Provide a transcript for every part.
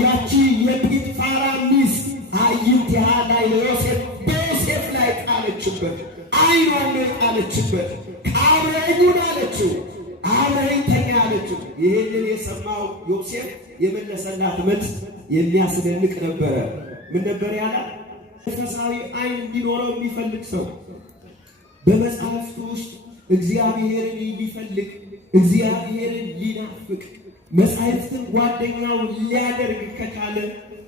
ያቺ የጲጥፋራ ሚስት አይንት ያህል በዮሴፍ ላይ ጣለችበት። አይኗን ነው ጣለችበት። አብረኙን አለችው፣ አብረኝ ተኛ አለችው። ይህንን የሰማው ዮሴፍ የመለሰላት መልስ የሚያስደንቅ ነበረ። ምን ነበር ያላት? መንፈሳዊ አይን እንዲኖረው የሚፈልግ ሰው በመጽሐፍቱ ውስጥ እግዚአብሔርን የሚፈልግ እግዚአብሔርን ሊናፍቅ መጽሐፍትን ጓደኛው ሊያደርግ ከቻለ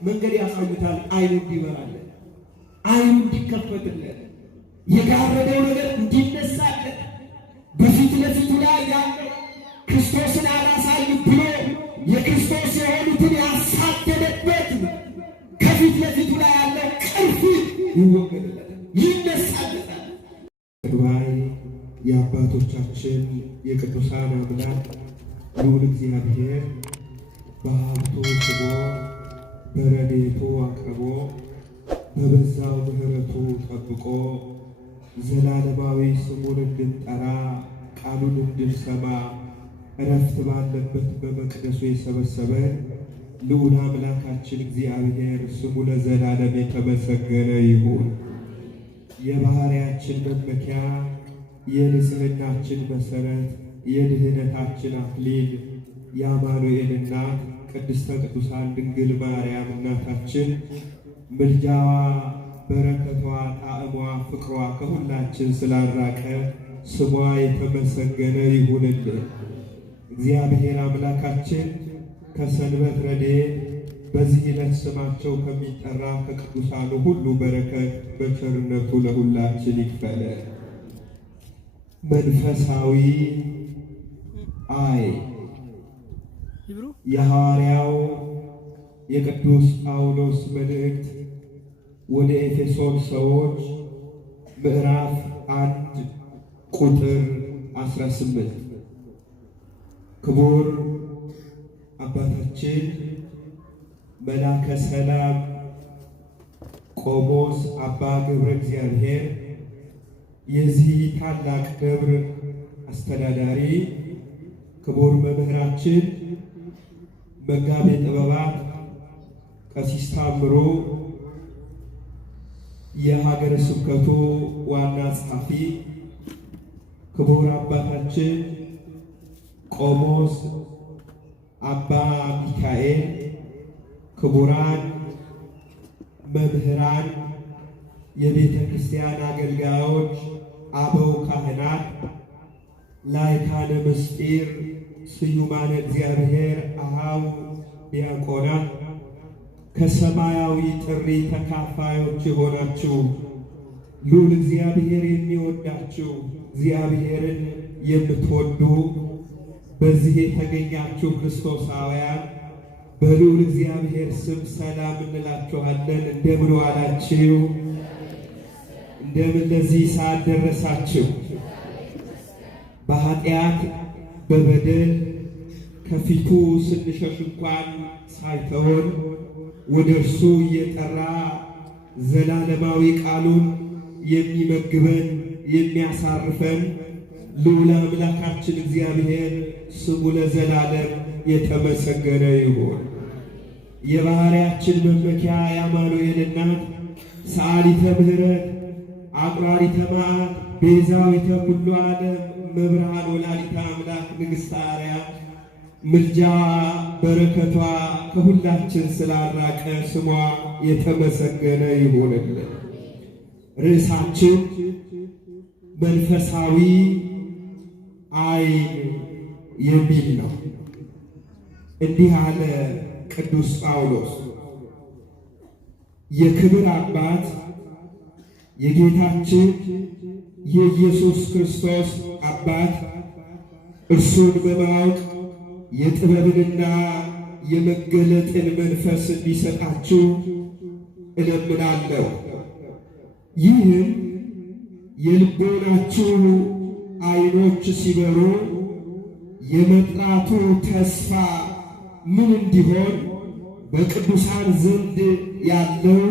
መንገድ ያሳዩታል። አይኑ እንዲበራለት፣ አይኑ እንዲከፈትለት፣ የጋረደው ነገር እንዲነሳለት፣ በፊት ለፊቱ ላይ ያለው ክርስቶስን አላሳይ ብሎ የክርስቶስ የሆኑትን ያሳደደበት ከፊት ለፊቱ ላይ ያለው ቅርፊት ይወገድለታል፣ ይነሳለታል። ባይ የአባቶቻችን የቅዱሳን አምላክ ልዑል እግዚአብሔር በሀብቱ ስቦ በረድኤቱ አቅርቦ በበዛው ምሕረቱ ጠብቆ ዘላለማዊ ስሙን እንድንጠራ ቃሉን እንድንሰማ እረፍት ባለበት በመቅደሱ የሰበሰበን ልዑል አምላካችን እግዚአብሔር ስሙ ለዘላለም የተመሰገነ ይሁን። የባህሪያችን መመኪያ፣ የንጽህናችን መሰረት፣ የድህነታችን አክሊል የአማኑኤል እናት ቅድስተ ቅዱሳን ድንግል ማርያም እናታችን ምልጃዋ፣ በረከቷ፣ ጣዕሟ፣ ፍቅሯ ከሁላችን ስላራቀ ስሟ የተመሰገነ ይሁንልን። እግዚአብሔር አምላካችን ከሰንበት ረድኤት በዚህ ዕለት ስማቸው ከሚጠራ ከቅዱሳኑ ሁሉ በረከት በቸርነቱ ለሁላችን ይክፈለ። መንፈሳዊ አይ የሐዋርያው የቅዱስ ጳውሎስ መልእክት ወደ ኤፌሶን ሰዎች ምዕራፍ 1 ቁጥር 18 ክቡር አባታችን መላከ ሰላም ቆሞስ አባ ገብረ እግዚአብሔር የዚህ ታላቅ ደብር አስተዳዳሪ፣ ክቡር መምህራችን መጋቤ ጥበባት ቀሲስ ታምሩ የሀገረ ስብከቱ ዋና ጸሐፊ፣ ክቡር አባታችን ቆሞስ አባ ሚካኤል፣ ክቡራን መምህራን፣ የቤተ ክርስቲያን አገልጋዮች፣ አበው ካህናት፣ ላይካነ ምስጢር፣ ስዩማነ እግዚአብሔር፣ አሃው ዲያቆናት፣ ከሰማያዊ ጥሪ ተካፋዮች የሆናችሁ ልዑል እግዚአብሔር የሚወዳችሁ እግዚአብሔርን የምትወዱ በዚህ የተገኛችሁ ክርስቶሳውያን በልዑል እግዚአብሔር ስም ሰላም እንላችኋለን። እንደምን ዋላችሁ? እንደምን ለዚህ ሰዓት ደረሳችሁ? በኃጢአት በበደል ከፊቱ ስንሸሽ እንኳን ሳይተወን ወደ እርሱ እየጠራ ዘላለማዊ ቃሉን የሚመግበን የሚያሳርፈን ልዑል አምላካችን እግዚአብሔር ስሙ ለዘላለም የተመሰገነ ይሁን። የባህሪያችን መመኪያ የአማኑኤል እናት ሰዓሊተ ምሕረት አቁራሪተ መዓት ቤዛዊተ ኩሉ ዓለም መብርሃን ወላዲተ አምላክ ንግሥተ አርያም ምልጃዋ በረከቷ ከሁላችን ስላራቀ ስሟ የተመሰገነ ይሁንልን። ርዕሳችን መንፈሳዊ አይን የሚል ነው። እንዲህ አለ ቅዱስ ጳውሎስ፣ የክብር አባት የጌታችን የኢየሱስ ክርስቶስ አባት እርሱን በማወቅ የጥበብንና የመገለጥን መንፈስ እንዲሰጣችሁ እለምናለሁ። ይህም የልቦናችሁ አይኖች ሲበሩ የመጥራቱ ተስፋ ምን እንዲሆን በቅዱሳን ዘንድ ያለው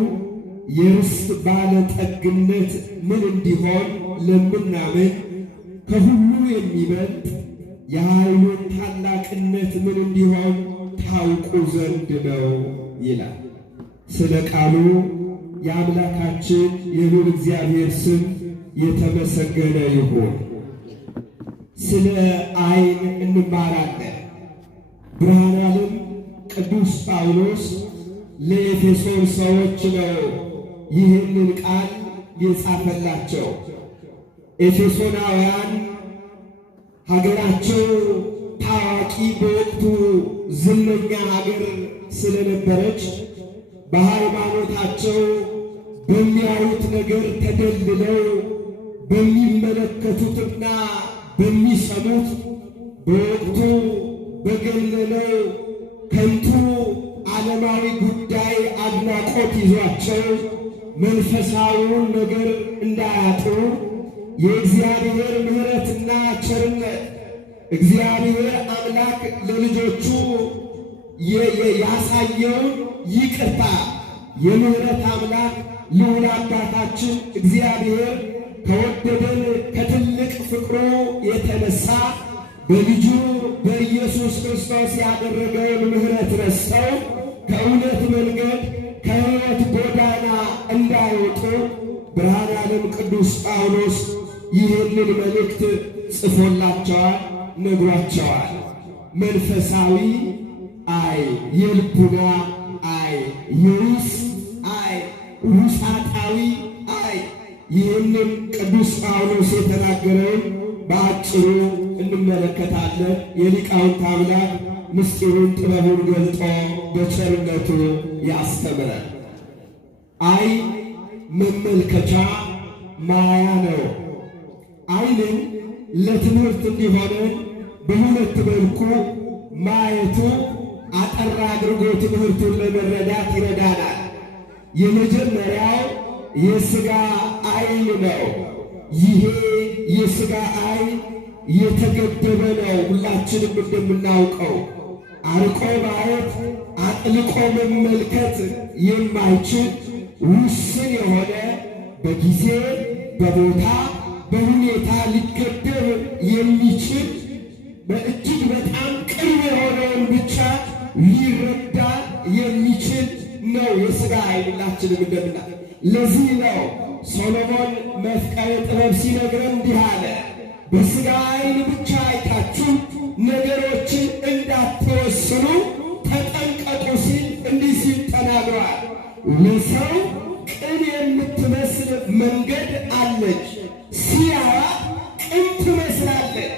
የርስት ባለጠግነት ምን እንዲሆን ለምናምን ከሁሉ የሚበልጥ የኃይሉን ታላቅነት ምን እንዲሆን ታውቁ ዘንድ ነው ይላል። ስለ ቃሉ የአምላካችን የልዑል እግዚአብሔር ስም የተመሰገነ ይሁን። ስለ ዓይን እንማራለን። ብርሃነ ዓለም ቅዱስ ጳውሎስ ለኤፌሶን ሰዎች ነው ይህንን ቃል የጻፈላቸው። ኤፌሶናውያን ሀገራቸው ታዋቂ በወቅቱ ዝነኛ ሀገር ስለነበረች በሃይማኖታቸው በሚያዩት ነገር ተደልለው በሚመለከቱትና በሚሰሙት በወቅቱ በገነነው ከንቱ ዓለማዊ ጉዳይ አድናቆት ይዟቸው መንፈሳዊውን ነገር እንዳያጡ የእግዚአብሔር ምሕረትና ቸርነት እግዚአብሔር አምላክ ለልጆቹ ያሳየውን ይቅርታ የምሕረት አምላክ ልዑል አባታችን እግዚአብሔር ከወደደን ከትልቅ ፍቅሩ የተነሳ በልጁ በኢየሱስ ክርስቶስ ያደረገውን ምሕረት ረስተው ከእውነት መንገድ ከሕይወት ጎዳና እንዳይወጡ ብርሃነ ዓለም ቅዱስ ጳውሎስ ይህንን መልእክት ጽፎላቸዋል፣ ነግሯቸዋል። መንፈሳዊ ዓይን፣ የልቡና ዓይን፣ የውስጥ ዓይን፣ ውሳጣዊ ዓይን። ይህንን ቅዱስ ጳውሎስ የተናገረውን በአጭሩ እንመለከታለን። የሊቃውንት አምላክ ምስጢሩን ጥበቡን ገልጦ በቸርነቱ ያስተምረን። ዓይን መመልከቻ ማያ ነው። ዓይንን ለትምህርት እንዲሆነን በሁለት መልኩ ማየቱ አጠር አድርጎ ትምህርቱን ለመረዳት ይረዳናል። የመጀመሪያው የሥጋ ዓይን ነው። ይሄ የሥጋ ዓይን የተገደበ ነው። ሁላችንም እንደምናውቀው አርቆ ማየት አጥልቆ መመልከት የማይችል ውስን የሆነ በጊዜ በቦታ በሁኔታ ሊገደብ የሚችል በእጅግ በጣም ቅርብ የሆነውን ብቻ ሊረዳ የሚችል ነው የሥጋ ዓይን። ሁላችንም እንደምና ለዚህ ነው ሶሎሞን መፍቀሬ ጥበብ ሲነግረን እንዲህ አለ፣ በሥጋ ዓይን ብቻ አይታችሁ ነገሮችን እንዳትወስኑ ተጠንቀቁ ሲል እንዲህ ሲል ተናግሯል። ለሰው ቅን የምትመስል መንገድ አለች፣ ሲያዩት ቅን ትመስላለች።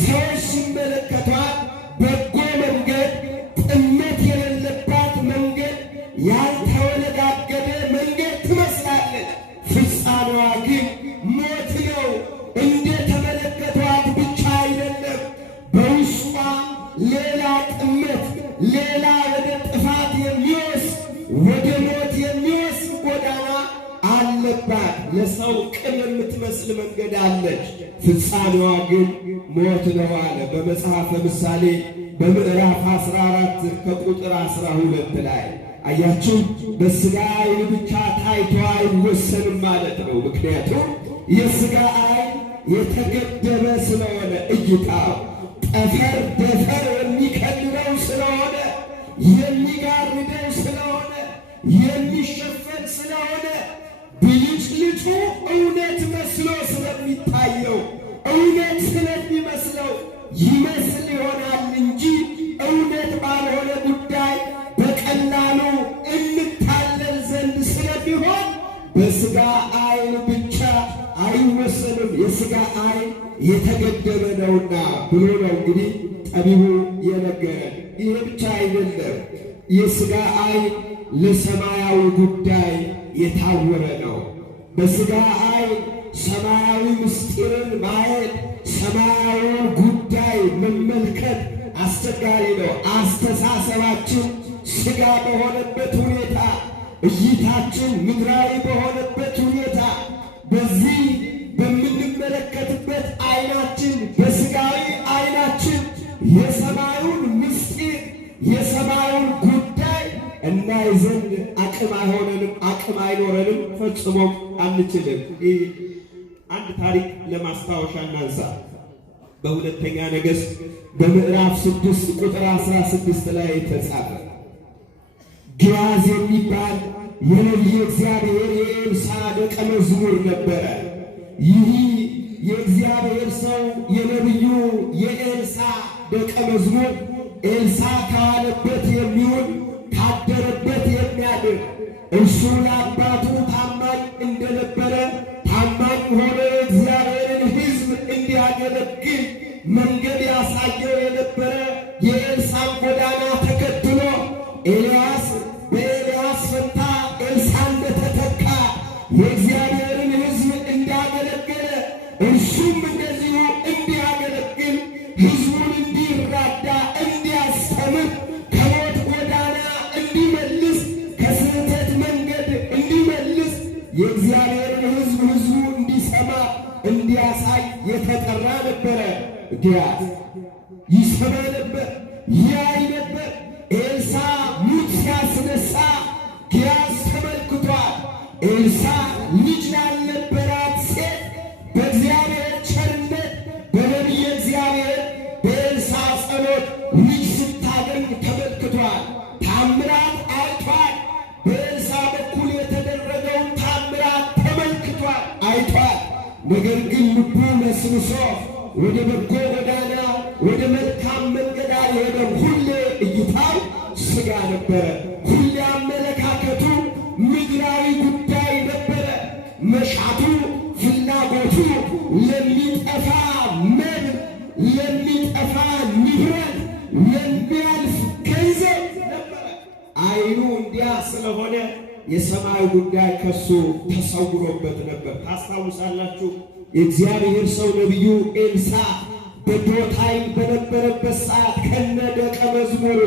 ሰዎች ሲመለከቷት በጎ መንገድ፣ ጥመት የሌለባት መንገድ፣ ያልተወለጋገደ መንገድ ትመስላለች። ፍጻሜዋ ግን ሞት ነው። እንደተመለከቷት ብቻ አይደለም፣ በውስጧ ሌላ ጥመት፣ ሌላ ወደ ጥፋት የሚወስድ ወደ ሞት የሚወስድ ጎዳና አለባት። ለሰው ቅን የምትመስል መንገድ አለች፣ ፍጻሜዋ ግን ሞት ነው አለ በመጽሐፈ ምሳሌ በምዕራፍ 14 ከቁጥር 12 ላይ። አያችሁ፣ በሥጋ ዓይን ብቻ ታይቶ አይወሰንም ማለት ነው። ምክንያቱም የሥጋ ዓይን የተገደበ ስለሆነ እይታው ጠፈር ደፈር የሚከልለው ስለሆነ የሚጋርደው ስለሆነ የሚሸፈን ስለሆነ ብልጭልጩ እውነት መስሎ ስለሚታየው እውነት ስለሚመስለው ይመስል ይሆናል እንጂ እውነት ባልሆነ ጉዳይ በቀላሉ እንታለል ዘንድ ስለሚሆን በሥጋ ዓይን ብቻ አይወሰንም፣ የሥጋ ዓይን የተገደበ ነውና ብሎ ነው እንግዲህ ጠቢቡ የነገረን። ይህ ብቻ አይደለም፣ የሥጋ ዓይን ለሰማያዊ ጉዳይ የታወረ ነው። በሥጋ ዓይን ሰማያዊ ምስጢርን ማየት፣ ሰማያዊ ጉዳይ መመልከት አስቸጋሪ ነው። አስተሳሰባችን ሥጋ በሆነበት ሁኔታ፣ እይታችን ምድራዊ በሆነበት ሁኔታ በዚህ በምንመለከትበት ዓይናችን በሥጋዊ ዓይናችን የሰማዩን ምስጢር የሰማዩን ጉዳይ እናይ ዘንድ አቅም አይሆነንም፣ አቅም አይኖረንም፣ ፈጽሞም አንችልም። አንድ ታሪክ ለማስታወሻ እናንሳ። በሁለተኛ ነገሥት በምዕራፍ 6 ቁጥር 16 ላይ ተጻፈ። ግያዝ የሚባል የነቢየ እግዚአብሔር የኤልሳ ደቀ መዝሙር ነበረ። ይህ የእግዚአብሔር ሰው የነቢዩ የኤልሳ ደቀ መዝሙር ኤልሳ ካዋለበት የሚውል ካደረበት የሚያድር እርሱ ለአባቱ ታማኝ እንደነበረ ታማኝ ሆኖ የእግዚአብሔርን ሕዝብ እንዲያገለግል መንገድ ያሳየው የነበረ የኤልሳን ጎዳና ተከትሎ ኤልያስ በኤልያስ ፈንታ ኤልሳ እንደተተካ የእግዚአብሔርን ሕዝብ እንዳገለገለ እርሱም እንደዚሁ እንዲያገለግል ሕዝቡን እንዲራዳ እንዲያስተምር ከሞት ጎዳና እንዲመልስ ከስህተት መንገድ እንዲመልስ የእግዚአብሔርን ሕዝብ ሕዝቡ እንዲሰማ እንዲያሳይ የተጠራ ነበረ። ግያዝ ይሰማ ነበር፣ ያይ ነበር። ኤልሳ ሙት ሲያስነሳ ግያዝ ተመልክቷል። ኤልሳ ልጅ ላልነበራት ሴት በእግዚአብሔር ቸርነት በነቢየ እግዚአብሔር በኤልሳ ጸሎት ልጅ ስታገኝ ተመልክቷል። ታምራት አይቷል። በኤልሳ በኩል የተደረገውን ታምራት ተመልክቷል፣ አይቷል። ነገር ግን ልቡ መስምሶ ወደ በጎ ጎዳና ወደ መልካም መንገድ አልሄደም። ሁሌ እይታው ሥጋ ነበረ። ሁሌ አመለካከቱ ምድራዊ ጉዳይ ነበረ። መሻቱ ፍላጎቱ ለሚጠፋ መብል፣ ለሚጠፋ ንብረት፣ ለሚያልፍ ገንዘብ ነበረ። ዓይኑ እንዲያ ስለሆነ የሰማዩ ጉዳይ ከሱ ተሰውሮበት ነበር። ታስታውሳላችሁ? የእግዚአብሔር ሰው ነቢዩ ኤልሳ በዶታይም በነበረበት ሰዓት ከነ ደቀ መዝሙሩ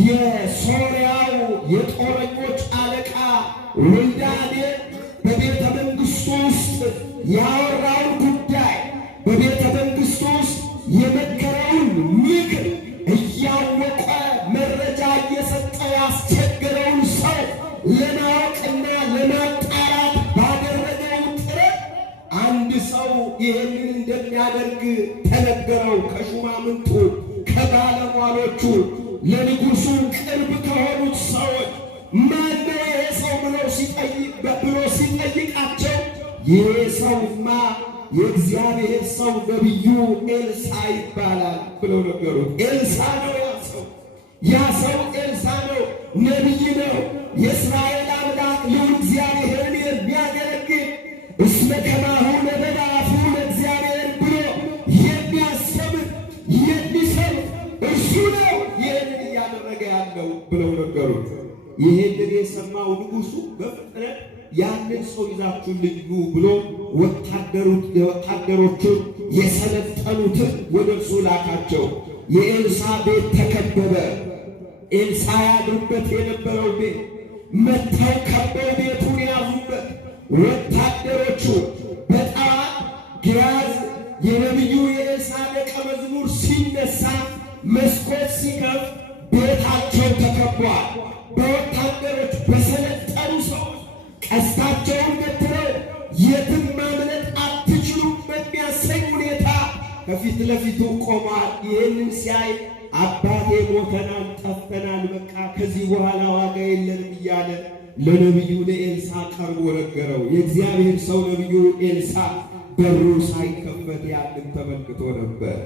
የሶርያው የጦረኞች አለቃ ወልዳኔ በቤተ መንግሥቱ ውስጥ ያወራውን ጉዳይ በቤተ መንግሥቱ ውስጥ የመከረውን ምክር እያወቀ መረጃ እየሰጠ ያስቸገረውን ሰው ለማወቅና ለማጣራት ባደረገው ጥረት አንድ ሰው ይህንን እንደሚያደርግ ተነገረው። ከሹማምንቱ ከባለሟሎቹ ለንጉሡ ቅርብ ከሆኑት ሰዎች ማነው ይሄ ሰው ብሎ ሲጠይቃቸው ይሄ ሰውማ የእግዚአብሔር ሰው ነቢዩ ኤልሳ ይባላል ብለው ነገሩት። ኤልሳ ነው ያ ሰው ኤልሳ ነው፣ ነቢይ ነው። የእስራኤል አምላክ ልዑል እግዚአብሔርን የሚያገለግል እስመ ከማሁ ለበላፉ ለእግዚአብሔር ብሎ የሚያስተምር የሚሰብክ እርሱ ነው ይህንን እያደረገ ያለው ብለው ነገሩት። ይህንን የሰማው ንጉሡ በፍጥነት ያንን ሰው ይዛችሁልኝ ኑ ብሎ ወታደሮቹን የሰለጠኑትን ወደ እርሱ ላካቸው። የኤልሳ ቤት ተከበበ። ኤልሳ ያድርበት የነበረው ቤት መጥተው ከበው ቤቱን ያዙበት። ወታደሮቹ በጠዋት ግያዝ የነቢዩ የኤልሳ ደቀ መዝሙር ሲነሳ መስኮት ሲከፍት ቤታቸው ተከቧል። በወታደሮች በሰለጠኑ ሰዎች ቀስታቸውን ገትረው የትም ማምለጥ አትችሉም በሚያሰኝ ሁኔታ ከፊት ለፊቱ ቆሟል። ይህንን ሲያይ አባቴ ሞተናል፣ ጠፍተናል፣ በቃ ከዚህ በኋላ ዋጋ የለንም እያለ ለነቢዩ ለኤልሳ ቀርቦ ነገረው። የእግዚአብሔር ሰው ነቢዩ ኤልሳ በሩ ሳይከፈት ያንን ተመልክቶ ነበር።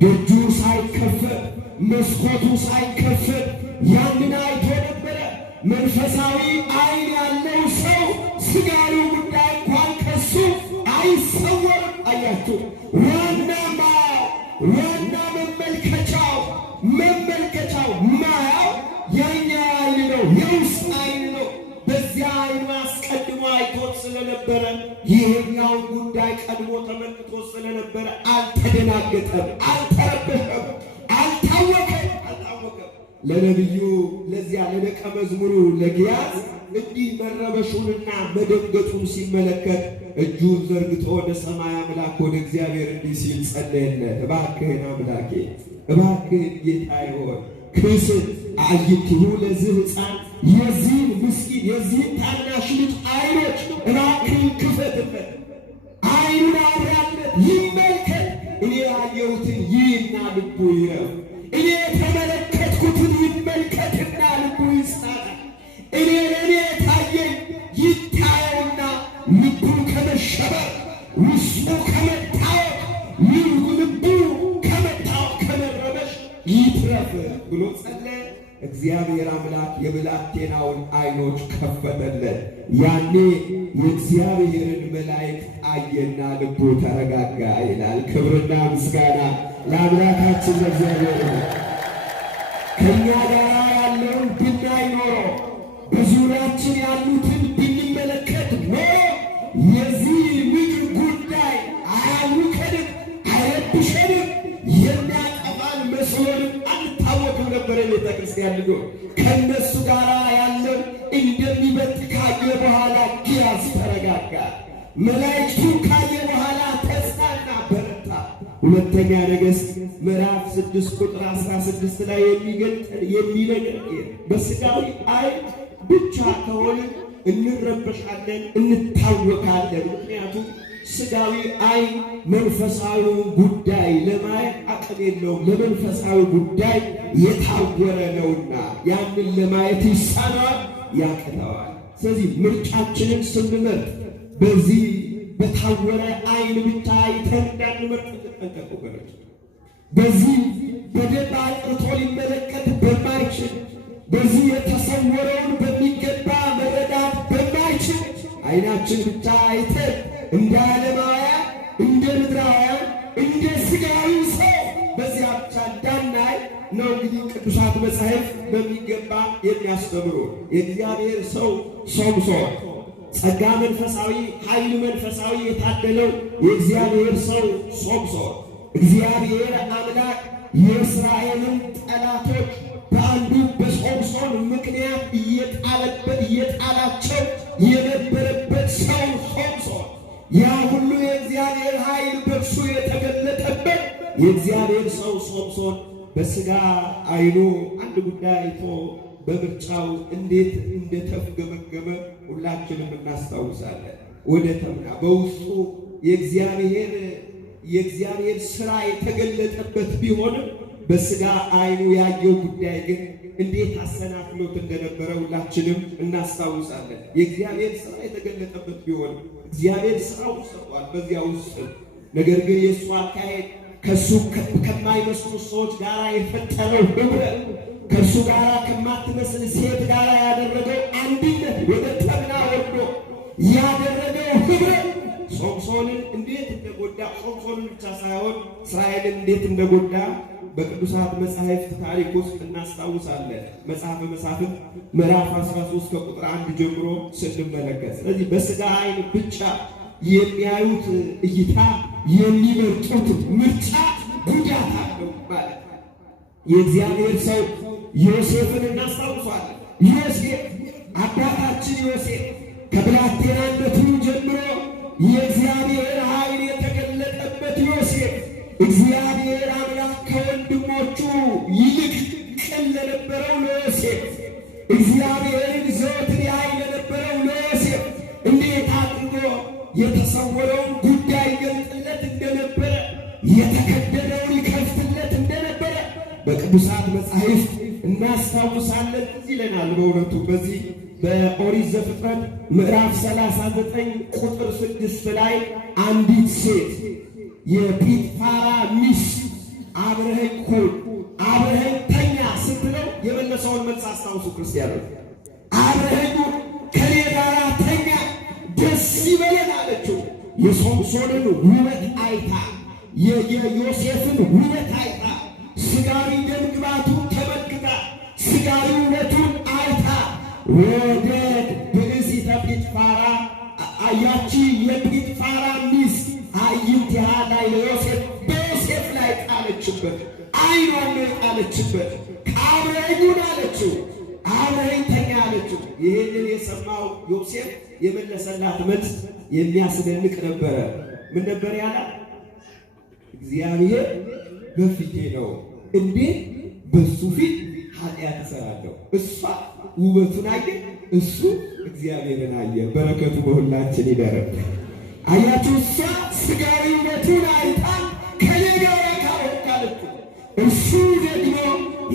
ደጁ ሳይከፈት መስኮቱ ሳይከፈት ያንን አይቶ ነበረ። መንፈሳዊ ዓይን ያለው ሰው ሥጋዊ ጉዳይ እንኳን ከሱ አይሰወርም። አያችሁ፣ ዋና መመልከቻው ማያው የኛ ዓይን ነው፣ የውስጥ ዓይን ነው። በዚያ ዓይኑ አስቀድሞ አይቶት ስለነበረ ይሄኛውን ጉዳይ ቀድሞ ተመልክቶ ስለነበረ አልተደናገጠም፣ አልተረበሸም፣ አልታወቀም። ለነቢዩ ለዚያ ለደቀ መዝሙሩ ለግያዝ እንዲህ መረበሹንና መደንገጡን ሲመለከት እጁን ዘርግቶ ወደ ሰማይ አምላክ ወደ እግዚአብሔር እንዲህ ሲል ጸለየለት። እባክህን አምላኬ፣ እባክህን ጌታዬ ሆይ ክስን አዕይንቲሁ ለዚህ ሕፃን የዚህን ምስኪን የዚህን ታናሽ ልጅ ዓይኖች እባክህን ክፈትበት፣ ዓይኑን አብራለት፣ ይመልከት። እኔ ያየሁት ልቡ ይረፍ። እኔ የተመለከትኩትን ይመልከትና ልቡ ይጽናና። እኔ ለእኔ ታየኝ ይታየውና ልቡ ከመሸበር ውስጡ ከመታወቅ ልቡ ከመታወቅ ከመረበሽ ይትረፍ ብሎ ጸለየ። እግዚአብሔር አምላክ የብላቴናውን ዓይኖች ከፈተለት። ያኔ የእግዚአብሔርን መላእክት አየና ልቡ ተረጋጋ ይላል። ክብርና ምስጋና ለአምላካችን ለእግዚአብሔር ነው። ከእኛ ጋር ያለውን ብናይ ኖሮ በዙሪያችን ያሉትን ብንመለከት ኖሮ የዚህ ምድር ጉዳይ አያውከንም፣ አይረብሸንም፣ የሚያጠፋን መስሎንም አንታወቅም ነበር። ቤተ ክርስቲያን ልጆች ከእነሱ ጋር ያለው እንደሚበልጥ ካየ በኋላ ጊያዝ ተረጋጋ። መላእክቱን ካየ በኋላ ተጽናና፣ በረታ። ሁለተኛ ነገሥት ምዕራፍ 6 ቁጥር 16 ላይ የሚነግር በሥጋዊ ዓይን ብቻ ከሆነ እንረበሻለን፣ እንታወካለን። ምክንያቱም ሥጋዊ ዓይን መንፈሳዊውን ጉዳይ ለማየት አቅም የለውም፣ ለመንፈሳዊ ጉዳይ የታወረ ነውና ያንን ለማየት ይሳነዋል፣ ያቅተዋል። ስለዚህ ምርጫችንን ስንመርጥ በዚህ በታወረ ዓይን ብቻ አይተን እንዳንመርጥ እንጠንቀቅ ወገኖች። በዚህ በደንብ አጥርቶ ሊመለከት በማይችል በዚህ የተሰወረውን በሚገባ መረዳት በማይችል ዓይናችን ብቻ አይተን እንደ ዓለማውያን እንደ ምድራውያን እንደ ሥጋዊ ሰው በዚያ ብቻ እንዳናይ ነው እንግዲህ ቅዱሳት መጻሕፍት በሚገባ የሚያስተምሩ። የእግዚአብሔር ሰው ሶምሶን ጸጋ መንፈሳዊ ኃይል መንፈሳዊ የታደለው የእግዚአብሔር ሰው ሶምሶን እግዚአብሔር አምላክ የእስራኤልን ጠላቶች በአንዱ በሶምሶን ምክንያት እየጣላቸው የነበረበት ሰው ሶምሶን፣ ያ ሁሉ የእግዚአብሔር ኃይል በእርሱ የተገለጠበት የእግዚአብሔር ሰው ሶምሶን በሥጋ ዓይኑ አንድ ጉዳይ አይቶ በምርጫው እንዴት እንደተፍገመገመ ሁላችንም እናስታውሳለን። ወደ ተምና በውስጡ የእግዚአብሔር ሥራ የተገለጠበት ቢሆንም በሥጋ ዓይኑ ያየው ጉዳይ ግን እንዴት አሰናክሎት እንደነበረ ሁላችንም እናስታውሳለን። የእግዚአብሔር ሥራ የተገለጠበት ቢሆንም እግዚአብሔር ሥራውን ሰጥቷል በዚያ ውስጥ። ነገር ግን የእሱ አካሄድ ከእሱ ከማይመስሉ ሰዎች ጋር የፈጠረው ኅብረት፣ ከእርሱ ጋር ከማትመስል ሴት ጋር ያደረገው አንድነት፣ ወደ ተምና ወርዶ ያደረገው ኅብረት ሶምሶንን እንዴት እንደጎዳ፣ ሶምሶንን ብቻ ሳይሆን እስራኤልን እንዴት እንደጎዳ በቅዱሳት መጻሕፍት ታሪክ ውስጥ እናስታውሳለን። መጽሐፈ መሳፍንት ምዕራፍ 13 ከቁጥር 1 ጀምሮ ስንመለከት፣ ስለዚህ በሥጋ ዓይን ብቻ የሚያዩት እይታ፣ የሚመርጡት ምርጫ ጉዳት አለው ማለት ነው። የእግዚአብሔር ሰው ዮሴፍን እናስታውሳለን። ዮሴፍ አባታችን ዮሴፍ ከብላቴናነቱ ጀምሮ የእግዚአብሔር ኃይል የተገለጠበት ዮሴፍ እግዚአብሔር አምላክ ከወንድሞቹ ይልቅ ቅን ለነበረው ለዮሴፍ፣ እግዚአብሔርን ዘወትር ያይ ለነበረው ለዮሴፍ እንዴት አድርጎ የተሰወረውን ጉዳይ ይገልጥለት እንደነበረ፣ የተከደነውን ይከፍትለት እንደነበረ በቅዱሳት መጻሕፍት እናስታውሳለን። እዚህ ይለናል። በእውነቱ በዚህ በኦሪት ዘፍጥረት ምዕራፍ 39 ቁጥር 6 ላይ አንዲት ሴት የጲጥፋራ ሚስት አብረኸኝ ሁን፣ አብረኸኝ ተኛ ስትለው የመለሰውን መልስ አስታውሱ ክርስቲያኖች። አብረኸኝ ሁን፣ ከኔ ጋር ተኛ፣ ደስ ይበለን አለችው። የሶምሶንን ውበት አይታ፣ የዮሴፍን ውበት አይታ፣ ሥጋዊ ደምግባቱን ተመልክታ፣ ሥጋዊ ውበቱን አይታ ወደ ብእሲተ ጲጥፋራ ያቺ የጲጥፋራ ሚስት አይንቲሃ ላይ ለዮሴፍ በዮሴፍ ላይ ጣለችበት፣ ዓይኗን ላይ ጣለችበት። አብረኸኝ አለችው፣ አብረኸኝ ተኛ አለችው። ይህንን የሰማው ዮሴፍ የመለሰላት መልስ የሚያስደንቅ ነበረ። ምን ነበር ያላት? እግዚአብሔር በፊቴ ነው፣ እንዴት በሱ ፊት ኃጢአት እሰራለሁ? እሷ ውበቱን አየ፣ እሱ እግዚአብሔርን አየ። በረከቱ በሁላችን ይደረግ። አያችሁ፣ እሷ ሥጋዊ ውበቱን አይታ ከኔ ጋር ካልሆንክ አለችው። እሱ ደግሞ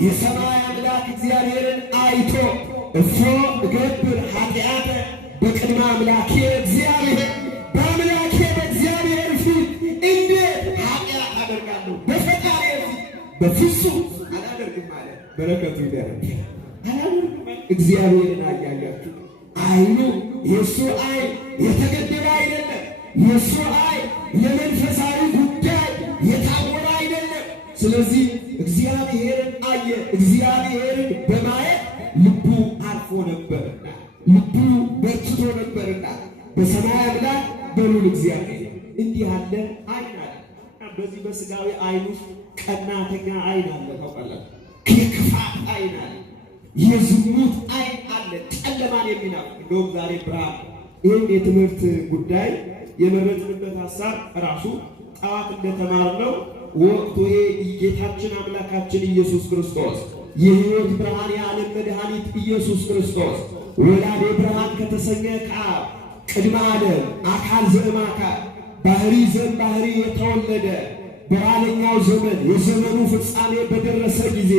የሰማይ አምላክ እግዚአብሔርን አይቶ እፎ እገብር ኃጢአተ በቅድመ አምላኬ እግዚአብሔር፣ በአምላኬ በእግዚአብሔር ፊት እንዴት ኃጢአት አደርጋለሁ? በፈጣሪ ፊት በፍጹም አላደርግም አለ። በረከቱ ይደረግ። አላደርግም እግዚአብሔርን አያያችሁ። አይኑ የእሱ አይን የተገደበ አይደለም። የእሱ አይን ለመንፈሳዊ ጉዳይ የታወረ አይደለም። ስለዚህ እግዚአብሔርን አየ። እግዚአብሔርን በማየት ልቡ አርፎ ነበርና፣ ልቡ በርትቶ ነበርና በሰማይ አምላክ በሉል እግዚአብሔር እንዲህ ያለ አይን አለ። በዚህ በስጋዊ አይን ውስጥ ቀናተኛ አይን አለ። ታውቃላችሁ? የክፋት አይን አለ። የዝሙት አይን አለ። ጨለማን የሚናፍቅ እንደውም ዛሬ ብርሃን ይህን የትምህርት ጉዳይ የመረጥንበት ሀሳብ ራሱ ጠዋት እንደተማርነው ወቅቱ ጌታችን አምላካችን ኢየሱስ ክርስቶስ የሕይወት ብርሃን የዓለም መድኃኒት ኢየሱስ ክርስቶስ ወላዴ ብርሃን ከተሰኘ ከአብ ቅድመ ዓለም አካል ዘእምአካል ባህሪ ዘእምባሕሪ የተወለደ በኋለኛው ዘመን የዘመኑ ፍጻሜ በደረሰ ጊዜ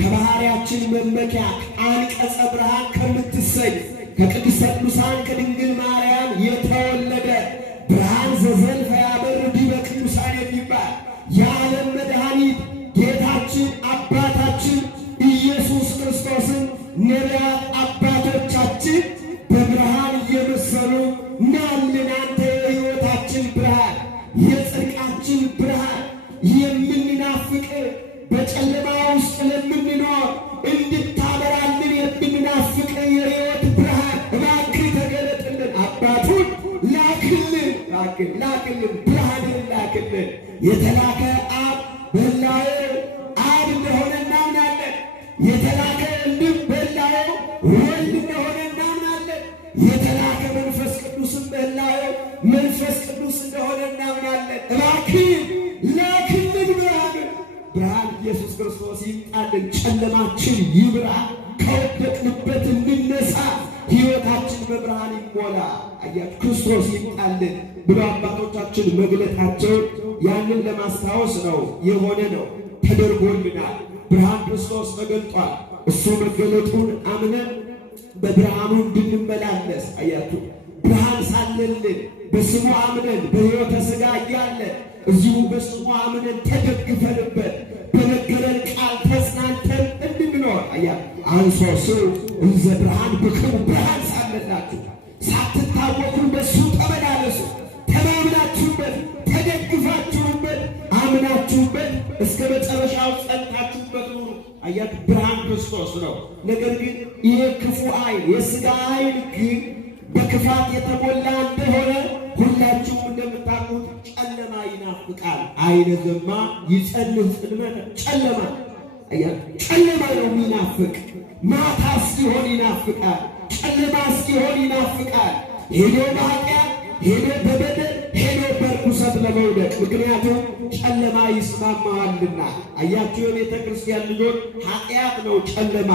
ከባህሪያችን መመኪያ አንቀጸ ብርሃን ከምትሰኝ ከቅድስተ ቅዱሳን ከድንግል ማርያም የተወለደ ብርሃን ዘዘልፈ ያበር ዲበ ቅዱሳን የሚባል የዓለም መድኃኒት ጌታችን አባታችን ኢየሱስ ክርስቶስን ነቢያት አባቶቻችን በብርሃን እየመሰሉ ናልን አንተ የሕይወታችን ብርሃን፣ የጽድቃችን ብርሃን፣ የምንናፍቅ በጨለማ ውስጥ ለምንኖር እንድታበራልን የምንናፍቅ የሕይወት ብርሃን እባክህ ተገለጥልን። አባቱን ላክልን፣ ላክልን፣ ብርሃንን ላክልን። የተላከ አብ በሕላዌው አብ እንደሆነ እናምናለን። የተላከ ወልድም በሕላዌው ወልድ እንደሆነ እናምናለን። የተላከ መንፈስ ቅዱስም በሕላዌው መንፈስ ቅዱስ እንደሆነ እናምናለን። እባክህ ላክልን ብርሃንን። ብርሃን ኢየሱስ ክርስቶስ ይምጣልን። ጨለማችን ይብራ። ከወደቅንበት እንነሳ። ሕይወታችን በብርሃን ይሞላ። አያችሁ ክርስቶስ ይምጣልን ብሎ አባቶቻችን መግለጣቸው ያንን ለማስታወስ ነው። የሆነ ነው፣ ተደርጎልናል። ብርሃን ክርስቶስ ተገልጧል። እሱ መገለጡን አምነን በብርሃኑ እንድንመላለስ አያችሁ ብርሃን ሳለልን በስሙ አምነን በሕይወተ ሥጋ እያለን እዚሁ በስሙ አምነን ተደግፈንበት በነገረን ቃል ተጽናንተን እንድንኖር አያችሁ አንሶሱ እንዘ ብርሃን ብክሙ ብርሃን ሳለላችሁ ሳትታወቁ በሱ ተመላለሱ። ተማምናችሁበት፣ ተደግፋችሁበት፣ አምናችሁበት እስከ መጨረሻው ጸንታችሁበት ኑሩ። አያችሁ ብርሃን ክርስቶስ ነው። ነገር ግን ይሄ ክፉ አይን የሥጋ አይን ግን በክፋት የተሞላ እንደሆነ ሁላችሁም እንደምታውቁት ጨለማ ይናፍቃል። አይነ ዘማ ይጸንህ ጽልመተ ጨለማ ጨለማ ነው የሚናፍቅ። ማታ እስኪሆን ይናፍቃል። ጨለማ እስኪሆን ይናፍቃል። ሄዶ በኃጢአት ሄዶ በበደል ሄዶ በርኩሰት ለመውደቅ ምክንያቱም ጨለማ ይስማማዋልና። አያችሁ የቤተ ክርስቲያን ልጆች ኃጢአት ነው ጨለማ፣